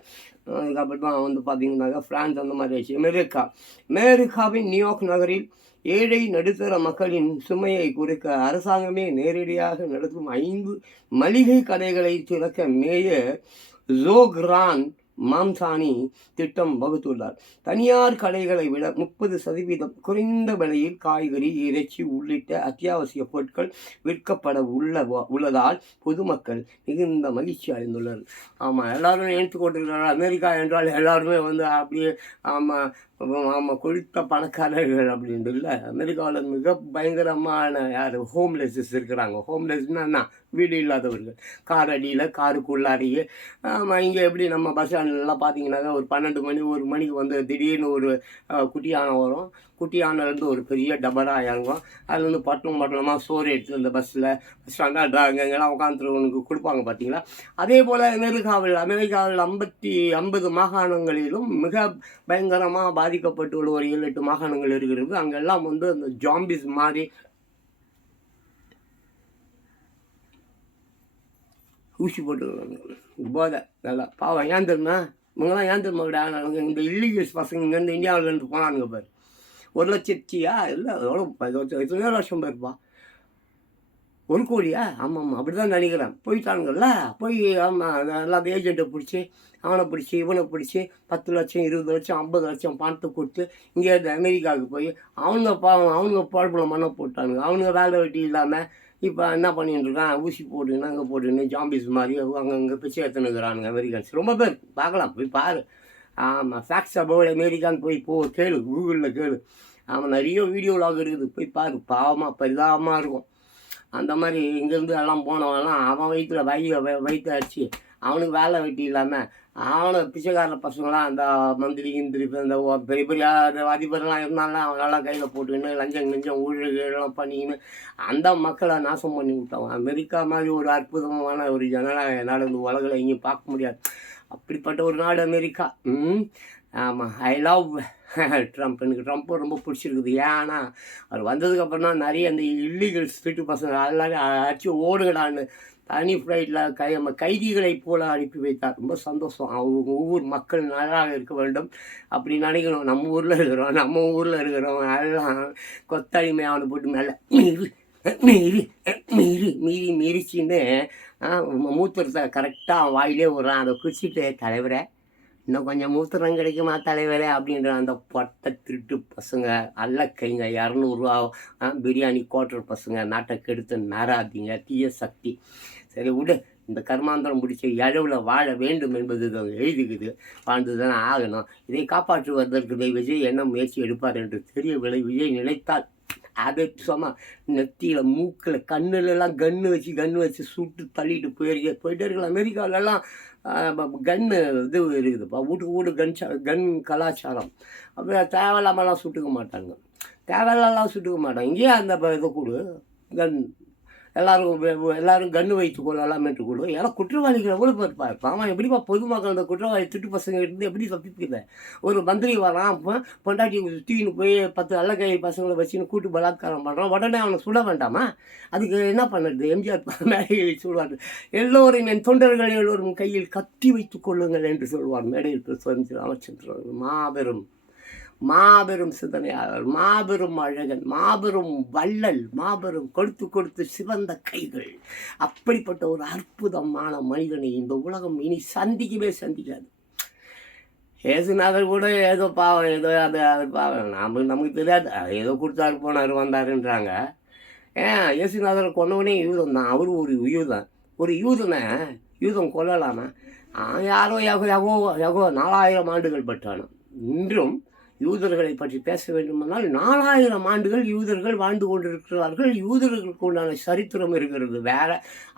அதுக்கப்புறம் தான் வந்து பார்த்தீங்கன்னாக்கா ஃப்ரான்ஸ் அந்த மாதிரி ஆச்சு. அமெரிக்காவின் நியூயார்க் நகரில் ஏழை நடுத்தர மக்களின் சுமையை குறைக்க அரசாங்கமே நேரடியாக நடத்தும் 5 மளிகை கடைகளை திறக்க மேயர் ஜோக்ரான் மாம்சானி திட்டம் வகுத்துள்ளார். தனியார் கடைகளை விட 30% குறைந்த விலையில் காய்கறி, இறைச்சி உள்ளிட்ட அத்தியாவசிய பொருட்கள் விற்கப்பட உள்ளதால் பொதுமக்கள் மிகுந்த மகிழ்ச்சி அடைந்துள்ளனர். ஆமாம், எல்லாரும் எடுத்துக்கொண்டிருக்கிறார்கள். அமெரிக்கா என்றால் எல்லாருமே வந்து அப்படியே கொழுத்த பணக்காரர்கள் அப்படின்ட்டு இல்லை. அமெரிக்காவில் மிக பயங்கரமான ஹோம்லெஸ்ஸஸ் இருக்கிறாங்க. ஹோம்லெஸ்னா வீடு இல்லாதவர்கள், கார் அடியில், காருக்குள்ளாரியே. இங்கே எப்படி நம்ம பஸ் ஸ்டாண்ட்லாம் பார்த்தீங்கன்னாக்கா ஒரு 12 மணி 1 மணிக்கு வந்து திடீர்னு ஒரு குட்டி யானை வரும். குட்டி யானைலேருந்து ஒரு பெரிய டபரா இறங்கும். அதில் வந்து பட்டணமாக சோறு எடுத்து அந்த பஸ் ஸ்டாண்டாக அங்கெல்லாம் உட்காந்துருவனுக்கு கொடுப்பாங்க பார்த்தீங்களா. அதே போல் அமெரிக்காவில் 50 மாகாணங்களிலும் மிக பயங்கரமாக பாதிக்கப்பட்டுள்ள ஒரு 7-8 மாகாணங்கள் இருக்கிறது. அங்கெல்லாம் வந்து அந்த ஜாம்பிஸ் மாதிரி ஊசி போட்டுருக்காங்க. போதை நல்லா பாவம். ஏன் தெரியுமா இவங்கெல்லாம் ஏன் தெரியுமா விட இந்த இல்லீகல்ஸ் பசங்க இங்கேருந்து இந்தியாவிலேருந்து போனானுங்க பாரு. 1 லட்சத்தியா இல்லை எவ்வளோ 18 வருஷம் பேருப்பா. 1 கோடியா? ஆமாம் அப்படி தான் நினைக்கிறேன். போயிட்டானுங்கள்ல, போய் ஆமாம் எல்லாம் ஏஜென்ட்டை பிடிச்சி அவனை பிடிச்சி இவனை பிடிச்சி 10 லட்சம் 20 லட்சம் 50 லட்சம் பணத்தை கொடுத்து இங்கேருந்து அமெரிக்காவுக்கு போய் அவனுங்க பாவம் அவனுங்க பொழப்புல மண்ணை போட்டானுங்க. அவனுங்க வேலை வெட்டி இல்லாமல் இப்போ என்ன பண்ணிட்டு இருக்கான், ஊசி போட்டுன்னு அங்கே போட்டுன்னு ஜாம்பிஸ் மாதிரி அங்கங்கே பிச்சை எடுத்துனுக்குறானுங்க அமெரிக்கன்ஸ். ரொம்ப பேர் பார்க்கலாம், போய் பாரு. ஆமாம், ஃபேக்ட்ஸ் அபவுட் அமெரிக்கான்னு போய் கேளு, கூகுளில் கேளு. அவன் நிறைய வீடியோ வ்ளாக் இருக்குது, போய் பாரு. பாவமாக பரிதாபமாக இருக்கும். அந்த மாதிரி இங்கேருந்து எல்லாம் போனவெல்லாம் அவன் வயிற்றுல வயிற்று அடிச்சு அவனுக்கு வேலை வெட்டி இல்லாமல் அவனை பிச்சைக்கார பசங்களாம் அந்த மந்திரி கிந்திரி இந்த பெரிய பெரிய அதிபர்லாம் இருந்தாலும் அவனெல்லாம் கையில் போட்டுக்கின்னு லஞ்சம் ஊழலாம் பண்ணிக்கின்னு அந்த மக்களை நாசம் பண்ணி விட்டான். அமெரிக்கா மாதிரி ஒரு அற்புதமான ஒரு ஜனநாயக நாடு இந்த உலகில் எங்கேயும் பார்க்க முடியாது. அப்படிப்பட்ட ஒரு நாடு அமெரிக்கா. ஆமாம், ஐ லவ் ட்ரம்ப். எனக்கு ட்ரம்ப்பை ரொம்ப பிடிச்சிருக்குது. ஏன்னா அவர் வந்ததுக்கப்புறம் தான் நிறைய அந்த இல்லீகல் ஸ்ட்ரீட்டு பசங்க எல்லாரும் அடிச்சு ஓடுங்கடான்னு தனி ஃப்ளைட்டில் கைதிகளைப் போல அனுப்பி வைத்தார். ரொம்ப சந்தோஷம். அவங்க ஊர் மக்கள் நல்லாக இருக்க வேண்டும் அப்படி நினைக்கணும். நம்ம ஊரில் இருக்கிறோம் எல்லாம் கொத்தடிமை அவனை போட்டு மேலே மீறிச்சின்னு மூத்திரத்தை கரெக்டாக வாயிலே விடுறான். அதை குடிச்சிட்டு தலைவரை இன்னும் கொஞ்சம் மூத்திரம் கிடைக்குமா தலைவரே அப்படின்ற அந்த பட்ட திருட்டு பசங்க அல்லக்கைங்க 200 பிரியாணி கோட்டர் பசங்க நாட்டை கெடுத்து நாராதிங்க தீய சக்தி. சரி விடு, இந்த கர்மாந்திரம் பிடிச்ச இழவில் வாழ வேண்டும் என்பது எழுதிக்குது, வாழ்ந்து தானே ஆகணும். இதை காப்பாற்றுவதற்கு விஜய் என்ன முயற்சி எடுப்பார் என்று தெரியவில்லை. விஜய் நினைத்தால் அதை சொன்னால் நெத்தியில் மூக்கில் கண்ணுலலாம் கன்று வச்சு சுட்டு தள்ளிட்டு போயிட்டே இருக்கலாம். அமெரிக்காவிலலாம் கன்னு இது இருக்குதுப்பா, வீட்டுக்கு கன் கலாச்சாரம். அப்புறம் தேவையில்லாமலாம் சுட்டுக்க மாட்டாங்க, இங்கேயே அந்த இதை கொடு கன் எல்லாரும் கன்று வைத்து கொள்ளலாம்ட்டு கொடு. ஏன்னா குற்றவாளிகளை கூட இருப்பார். அவன் எப்படிப்பா பொதுமக்கள் அந்த குற்றவாளி திட்டு பசங்க இருந்து எப்படி தப்பிக்குது? ஒரு மந்திரி வரான், அப்போ பொண்டாட்டி தூக்கின்னு போய் 10 அல்லக்கை பசங்களை வச்சுன்னு கூட்டு பலாத்காரம் பண்ணுறான். உடனே அவனை சுட வேண்டாமா? அதுக்கு என்ன பண்ணுறது? எம்ஜிஆர் மேடையில் சொல்வார், எல்லோரும் என் தொண்டர்கள் எல்லோரும் கையில் கத்தி வைத்துக் கொள்ளுங்கள் என்று சொல்வார். மேடையில் ராமச்சந்திரன் மாபெரும் சிந்தனையாளர், மாபெரும் அழகன், மாபெரும் வள்ளல், மாபெரும் கொடுத்து சிவந்த கைகள். அப்படிப்பட்ட ஒரு அற்புதமான மனிதனை இந்த உலகம் இனி சந்திக்காது. ஏசுநாதர் கூட ஏதோ பாவம், ஏதோ அது பாவம் நமக்கு தெரியாது, ஏதோ கொடுத்தாரு போனார் வந்தாருன்றாங்க. ஏசுநாதர் கொண்டவனே யூதம் தான். அவரு ஒரு யூதன். ஒரு யூதன் கொல்லலாமா? யாரோ யகோ 4000 ஆண்டுகள் பட்டானோ. இன்றும் யூதர்களை பற்றி பேச வேண்டுமானால் 4000 ஆண்டுகள் யூதர்கள் வாழ்ந்து கொண்டிருக்கிறார்கள். யூதர்களுக்கு உண்டான சரித்திரம் இருக்கிறது வேற.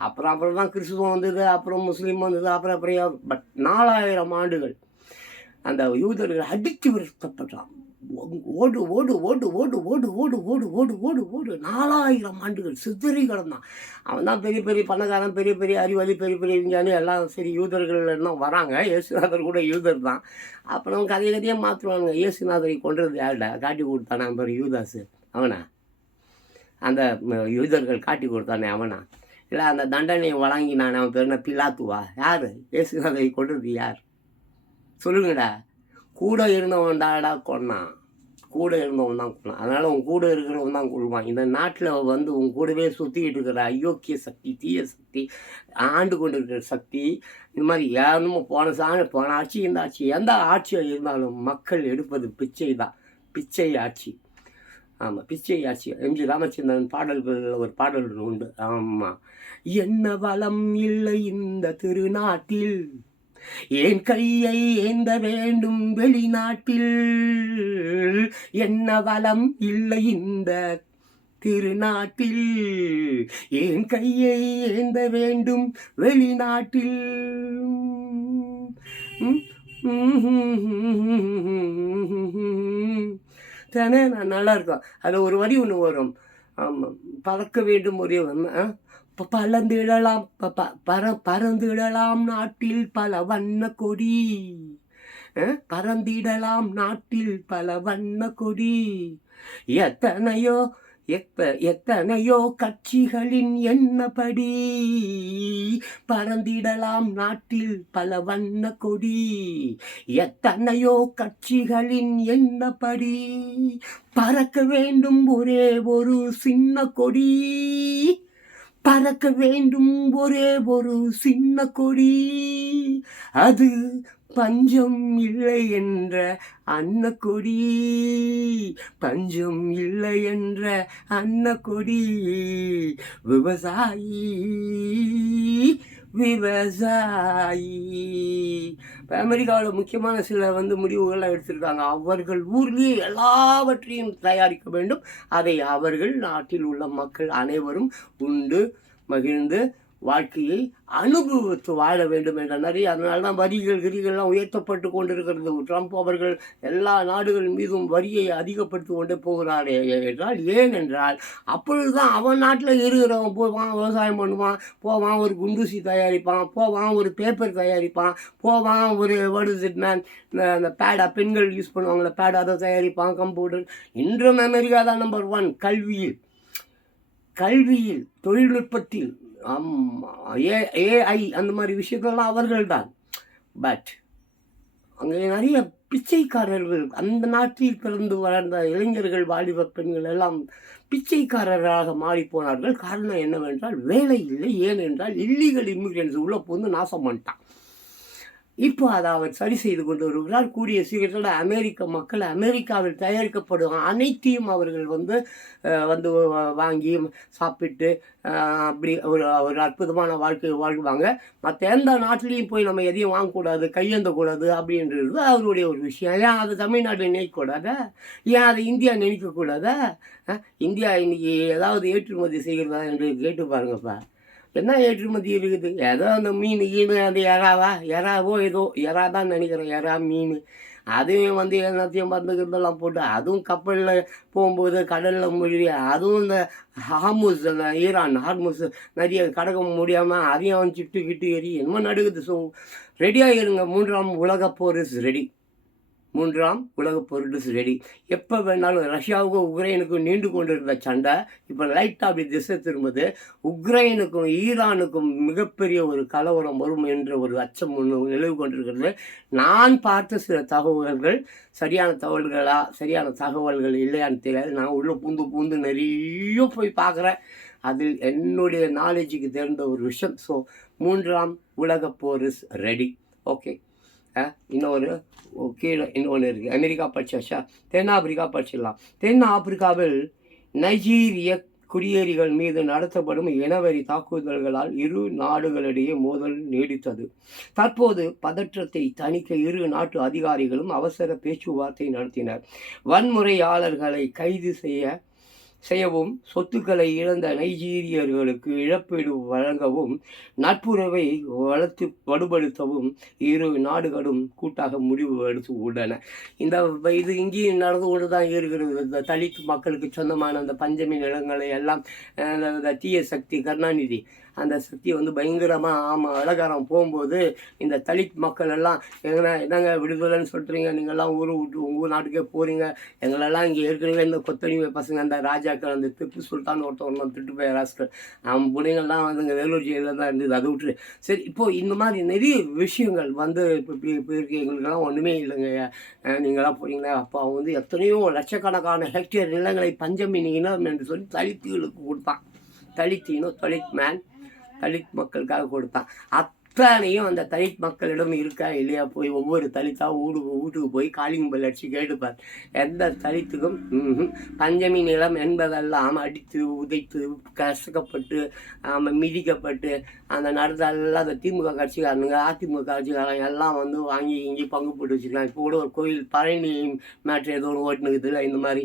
அப்புறம் தான் கிறிஸ்துவம் வந்தது, அப்புறம் முஸ்லீம் வந்தது, அப்புறம் பட் 4000 ஆண்டுகள் அந்த யூதர்கள் அடித்து விரட்டப்பட்டான். ஓடு 4000 ஆண்டுகள் சிதறி கிடந்தான். அவன் தான் பெரிய பெரிய பணக்காரன், பெரிய பெரிய அறிவாளி, பெரிய பெரிய விஞ்ஞானி எல்லாம். சரி, யூதர்கள் எல்லாம் வராங்க. இயேசுநாதர் கூட யூதர் தான். அப்புறம் கதையாக மாற்றுவாங்க. இயேசுநாதரை கொன்றது யாருடா? காட்டி கொடுத்தானே பெரிய யூதாசு அவனா? அந்த யூதர்கள் காட்டி கொடுத்தானே அவனா? இல்லை அந்த தண்டனையை வழங்கினானே அவன் பேர் என்ன? பிலாத்துவா? யார்? இயேசுநாதரை கொன்றது யார் சொல்லுங்கடா? கூட இருந்தவன் தான் கொன்னான். அதனால் உன் கூட இருக்கிறவன் தான் கொள்வான். இந்த நாட்டில் உன் கூடவே சுற்றிக்கிட்டு இருக்கிற அயோக்கிய சக்தி, தீய சக்தி, ஆண்டு கொண்டு இருக்கிற சக்தி, இந்த மாதிரி யாரும் போன ஆட்சி இந்த ஆட்சி எந்த ஆட்சியாக இருந்தாலும் மக்கள் எடுப்பது பிச்சை தான். பிச்சை ஆட்சி. ஆமாம், பிச்சை ஆட்சி. எம்ஜி ராமச்சந்திரன் பாடல்களில் ஒரு பாடல் உண்டு. ஆமாம், என்ன வளம் இல்லை இந்த திருநாட்டில், என் கையை ஏந்த வேண்டும் வெளிநாட்டில், என்ன வளம் இல்லை இந்த திருநாட்டில், என் கையை ஏந்த வேண்டும் வெளிநாட்டில். தானே நான் நல்லா இருக்கும். அதில் ஒரு வரி ஒன்று வரும். ஆமாம், பறக்க வேண்டும் ஒரே பறந்திடலாம் நாட்டில் பல வண்ண கொடி, பறந்திடலாம் நாட்டில் பல வண்ண கொடி. எத்தனையோ கட்சிகளின் எண்ணப்படி, பறந்திடலாம் நாட்டில் பல வண்ண கொடி. எத்தனையோ கட்சிகளின் எண்ணப்படி, பறக்க வேண்டும் ஒரே ஒரு சின்ன கொடி, பறக்க வேண்டும் ஒரே ஒரு சின்ன கொடி, அது பஞ்சம் இல்லை என்ற அன்னக்கொடி, பஞ்சம் இல்லை என்ற அன்னக்கொடி, விவசாயி விவசாயி. இப்போ அமெரிக்காவில் முக்கியமான சில முடிவுகள்லாம் எடுத்திருக்காங்க. அவர்கள் ஊர்லேயே எல்லாவற்றையும் தயாரிக்க வேண்டும். அதை அவர்கள் நாட்டில் உள்ள மக்கள் அனைவரும் உண்டு மகிழ்ந்து வாழ்க்கையை அனுபவித்து வாழ வேண்டும் என்ற நிறைய, அதனால தான் கிரிகள்லாம் உயர்த்தப்பட்டு கொண்டிருக்கிறது. ட்ரம்ப் அவர்கள் எல்லா நாடுகள் மீதும் வரியை அதிகப்படுத்தி கொண்டே போகிறாரே என்றால், ஏனென்றால் அப்பொழுதுதான் அவன் நாட்டில் இருக்கிறவன் போவான், விவசாயம் பண்ணுவான், போவான் ஒரு குண்டூசி தயாரிப்பான், போவான் ஒரு பேப்பர் தயாரிப்பான், போவான் ஒரு அந்த பேடா பெண்கள் யூஸ் பண்ணுவாங்களே பேடா அதை தயாரிப்பான், கம்ப்யூட்டர். இன்றும் அமெரிக்கா தான் நம்பர் 1 கல்வியில் தொழில்நுட்பத்தில். ஏஐ அந்த மாதிரி விஷயங்கள்லாம் அவர்கள் தான். பட் அங்கே நிறைய பிச்சைக்காரர்கள், அந்த நாட்டில் பிறந்து வளர்ந்த இளைஞர்கள், வாலிப பெண்கள் எல்லாம் பிச்சைக்காரராக மாறி போனார்கள். காரணம் என்னவென்றால் வேலை இல்லை. ஏனென்றால் இல்லீகல் இமிகிரன்ஸ் உள்ளே போந்து நாசம் பண்ணிட்டான். இப்போ அதை அவர் சரி செய்து கொண்டு வருகிறார். கூடிய சீக்கிரத்தில் அமெரிக்க மக்கள் அமெரிக்காவில் தயாரிக்கப்படும் அனைத்தையும் அவர்கள் வந்து வாங்கி சாப்பிட்டு அப்படி ஒரு அற்புதமான வாழ்க்கையை வாழ்வாங்க. மற்ற எந்த நாட்டிலையும் போய் நம்ம எதையும் வாங்கக்கூடாது, கையேந்தக்கூடாது அப்படின்றது அவருடைய ஒரு விஷயம். ஏன் அதை தமிழ்நாட்டில் நினைக்கக்கூடாதா? ஏன் அதை இந்தியா நினைக்கக்கூடாதா? இந்தியா இன்னைக்கு ஏதாவது ஏற்றுமதி செய்கிறதா என்று கேட்டு பாருங்கப்பா. என்ன ஏற்றுமதி இருக்குது? ஏதோ அந்த மீன் அந்த எறாவோ ஏதோ எறா தான் நினைக்கிறேன், எறா மீன். அதையும் எல்லாத்தையும் மருந்துக்கிறதெல்லாம் போட்டு, அதுவும் கப்பலில் போகும்போது கடலில் மூழ்கி, அதுவும் இந்த ஹார்முஸ், அந்த ஹார்முஸ் நிறைய கடக்க முடியாமல் அதையும் கிட்டு எரி என்னமோ நடக்குது. ஸோ ரெடியாக இருங்க, 3ஆம் உலகப் போர் இஸ் ரெடி. 3ஆம் உலகப் போர் இஸ் ரெடி. எப்போ வேணாலும் ரஷ்யாவுக்கும் உக்ரைனுக்கும் நீண்டு கொண்டிருந்த சண்டை இப்போ லைட்டாக அப்படி திசை திரும்புது. உக்ரைனுக்கும் ஈரானுக்கும் மிகப்பெரிய ஒரு கலவரம் வரும் என்ற ஒரு அச்சம் நிலவு கொண்டிருக்கிறது. நான் பார்த்த சில தகவல்கள் சரியான தகவல்கள் இல்லையான்னு தெரியாது. நான் உள்ளே பூந்து நிறைய போய் பார்க்குறேன். அதில் என்னுடைய நாலேஜுக்கு தெரிந்த ஒரு விஷயம். ஸோ 3ஆம் உலகப் போர் இஸ் ரெடி. ஓகே. இன்னொன்று இருக்குது. அமெரிக்கா படிச்சாச்சா? தென்னாப்பிரிக்கா படிச்சிடலாம். தென்னாப்பிரிக்காவில் நைஜீரிய குடியேறிகள் மீது நடத்தப்படும் இனவெறி தாக்குதல்களால் இரு நாடுகளிடையே மோதல் நீடித்தது. தற்போது பதற்றத்தை தணிக்க இரு நாட்டு அதிகாரிகளும் அவசர பேச்சுவார்த்தை நடத்தினர். வன்முறையாளர்களை கைது செய்யவும், சொத்துக்களை இழந்த நைஜீரியர்களுக்கு இழப்பீடு வழங்கவும், நட்புறவை வலுப்படுத்தவும் இரு நாடுகளும் கூட்டாக முடிவு எடுத்து உள்ளன. இது இங்கேயும் நடந்து கொண்டு தான் இருக்கிறது. இந்த தலித் மக்களுக்கு சொந்தமான அந்த பஞ்சமி நிலங்களை எல்லாம் தீய சக்தி கருணாநிதி அந்த சக்தி பயங்கரமாக அழகாரம் போகும்போது இந்த தலித் மக்கள் எல்லாம் என்னங்க விடுதலைன்னு சொல்கிறீங்க, நீங்கள்லாம் ஊர் நாட்டுக்கே போகிறீங்க, எங்களெல்லாம் இங்கே ஏற்கனவே இந்த கொத்தடிமை பசங்க, அந்த ராஜாக்கள், அந்த திப்பு சுல்தான் ஒருத்தவங்க திட்டு போய் ராஸ்கர் அவன் பிள்ளைங்கள்லாம் இங்கே வேலூர் ஜெயிலில் தான் இருந்தது, அதை விட்டுரு. சரி, இப்போது இந்த மாதிரி நிறைய விஷயங்கள் இப்போ இருக்கு. எங்களுக்கெல்லாம் ஒன்றுமே இல்லைங்க, நீங்களாம் போகிறீங்களா? அப்போ எத்தனையோ லட்சக்கணக்கான ஹெக்டேர் நிலங்களை பஞ்சமி இனம் என்று சொல்லி தலித்துகளுக்கு கொடுத்தான். தலித் மக்களுக்காக கொடுத்தான். அத்தனையும் அந்த தலித் மக்களிடம் இருக்கா இல்லையா? போய் ஒவ்வொரு தலித்தாக வீட்டுக்கு போய் காலிங் பெல் அடித்து கேட்டுப்பார். எந்த தலித்துக்கும் பஞ்சமி நிலம் என்பதெல்லாம் அடித்து உதைத்து கஷ்டப்பட்டு மிதிக்கப்பட்டு அந்த நடத்தெல்லாம் அந்த திமுக கட்சிக்காரனுங்க, அதிமுக கட்சிக்காரங்க எல்லாம் வாங்கி இங்கே பங்கு போட்டு வச்சுக்கலாம். இப்போ கூட ஒரு கோயில் பழனி மேட்ரு ஏதோ ஒன்று ஓட்டுனுக்குது இல்லை, இந்த மாதிரி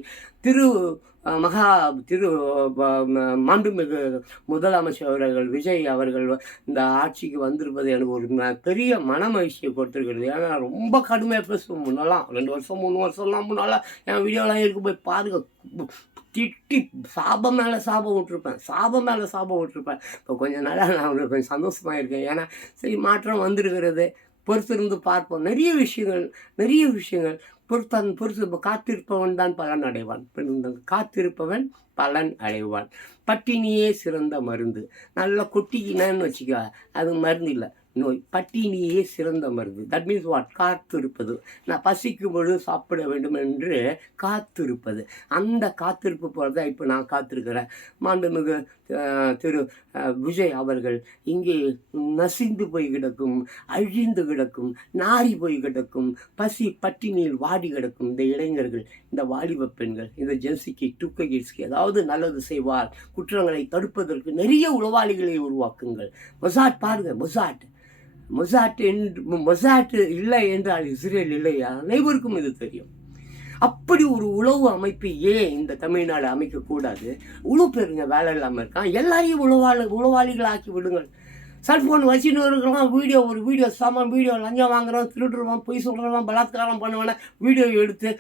மாண்புமிகு முதலமைச்சர் அவர்கள் விஜய் அவர்கள் இந்த ஆட்சிக்கு வந்திருப்பது எனக்கு ஒரு பெரிய மன மகிழ்ச்சியை கொடுத்துருக்கிறது. ஏன்னா ரொம்ப கடுமையாக பேசுவோம். முன்னெல்லாம் 2 வருஷம் 3 வருஷம்லாம் முன்னால் என் வீடியோலாம் இருக்கு, போய் பாருங்க. திட்டி சாபம் மேலே சாபம் விட்டுருப்பேன். இப்போ கொஞ்ச நாளாக நான் கொஞ்சம் சந்தோஷமாக இருக்கேன். ஏன்னா சரி, மாற்றம் வந்திருக்கிறது, பொறுத்திருந்து பார்ப்போம். நிறைய விஷயங்கள் பொறுத்து காத்திருப்பவன் தான் பலன் அடைவான். பட்டினியே சிறந்த மருந்து. நல்லா கொட்டிக்கினேன்னு வச்சுக்க, அது மருந்து இல்லை. நோய். பட்டினியே சிறந்த மருந்து. That means what? காத்திருப்பது. நான் பசிக்கும் பொழுது சாப்பிட வேண்டும் என்று காத்திருப்பது. அந்த காத்திருப்பு போல தான் இப்போ நான் காத்திருக்கிறேன். மாண்புமிகு திரு விஜய் அவர்கள் இங்கே நசிந்து போய் கிடக்கும், அழிந்து கிடக்கும், நாறி போய் கிடக்கும், பட்டினியில் வாடி கிடக்கும் இந்த இளைஞர்கள், இந்த வாலிப பெண்கள், இந்த ஜென்சிக்கு டூக்கே கிட்ஸ்க்கு ஏதாவது நல்லது செய்வார். குற்றங்களை தடுப்பதற்கு நிறைய உளவாளிகளை உருவாக்குங்கள். மொசாட் பாருங்க, மொசாட் இல்லை என்றால் இஸ்ரேல் இல்லையா? அனைவருக்கும் இது தெரியும். அப்படி ஒரு உளவு அமைப்பு ஏன் இந்த தமிழ்நாடு அமைக்கக்கூடாது? இவ்வளோ பேருங்க வேலை இல்லாமல் இருக்கான். எல்லாரையும் உளவாளிகளாக்கி விடுங்கள். செல்ஃபோன் வச்சுன்னு இருக்கலாம், ஒரு வீடியோ சாமான் வீடியோ லஞ்சம் வாங்குறவன், திருடுறவன், பொய் சொல்கிறவன், பலாத்காரம் பண்ணுவான வீடியோ எடுத்து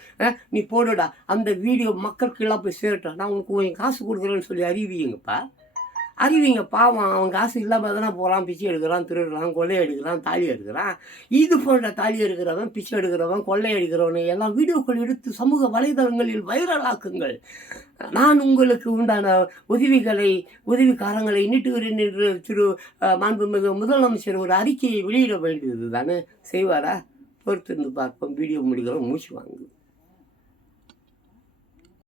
நீ போடுடா. அந்த வீடியோ மக்களுக்கு எல்லாம் போய் சேரட்டா. நான் உனக்கு கொஞ்சம் காசு கொடுக்குறேன்னு சொல்லி அறிவிங்க. பாவம், அவன் காசு இல்லாமல் தானே போகிறான், பிச்சை எடுக்கிறான், திருடுறான், கொள்ளை எடுக்கிறான், தாலி எடுக்கிறான். இது போன்ற தாலி எடுக்கிறவன், பிச்சை எடுக்கிறவன், கொள்ளை எடுக்கிறவன் எல்லாம் வீடியோக்கள் எடுத்து சமூக வலைதளங்களில் வைரலாக்குங்கள். நான் உங்களுக்கு உண்டான உதவிக்காரங்களை நீட்டுகிறேன் என்று திரு மாண்புமிகு முதலமைச்சர் ஒரு அறிக்கையை வெளியிட வேண்டியது தானே. செய்வாரா? பொறுத்திருந்து பார்ப்போம். வீடியோ முடிக்கிறோம். மூச்சு வாங்குது.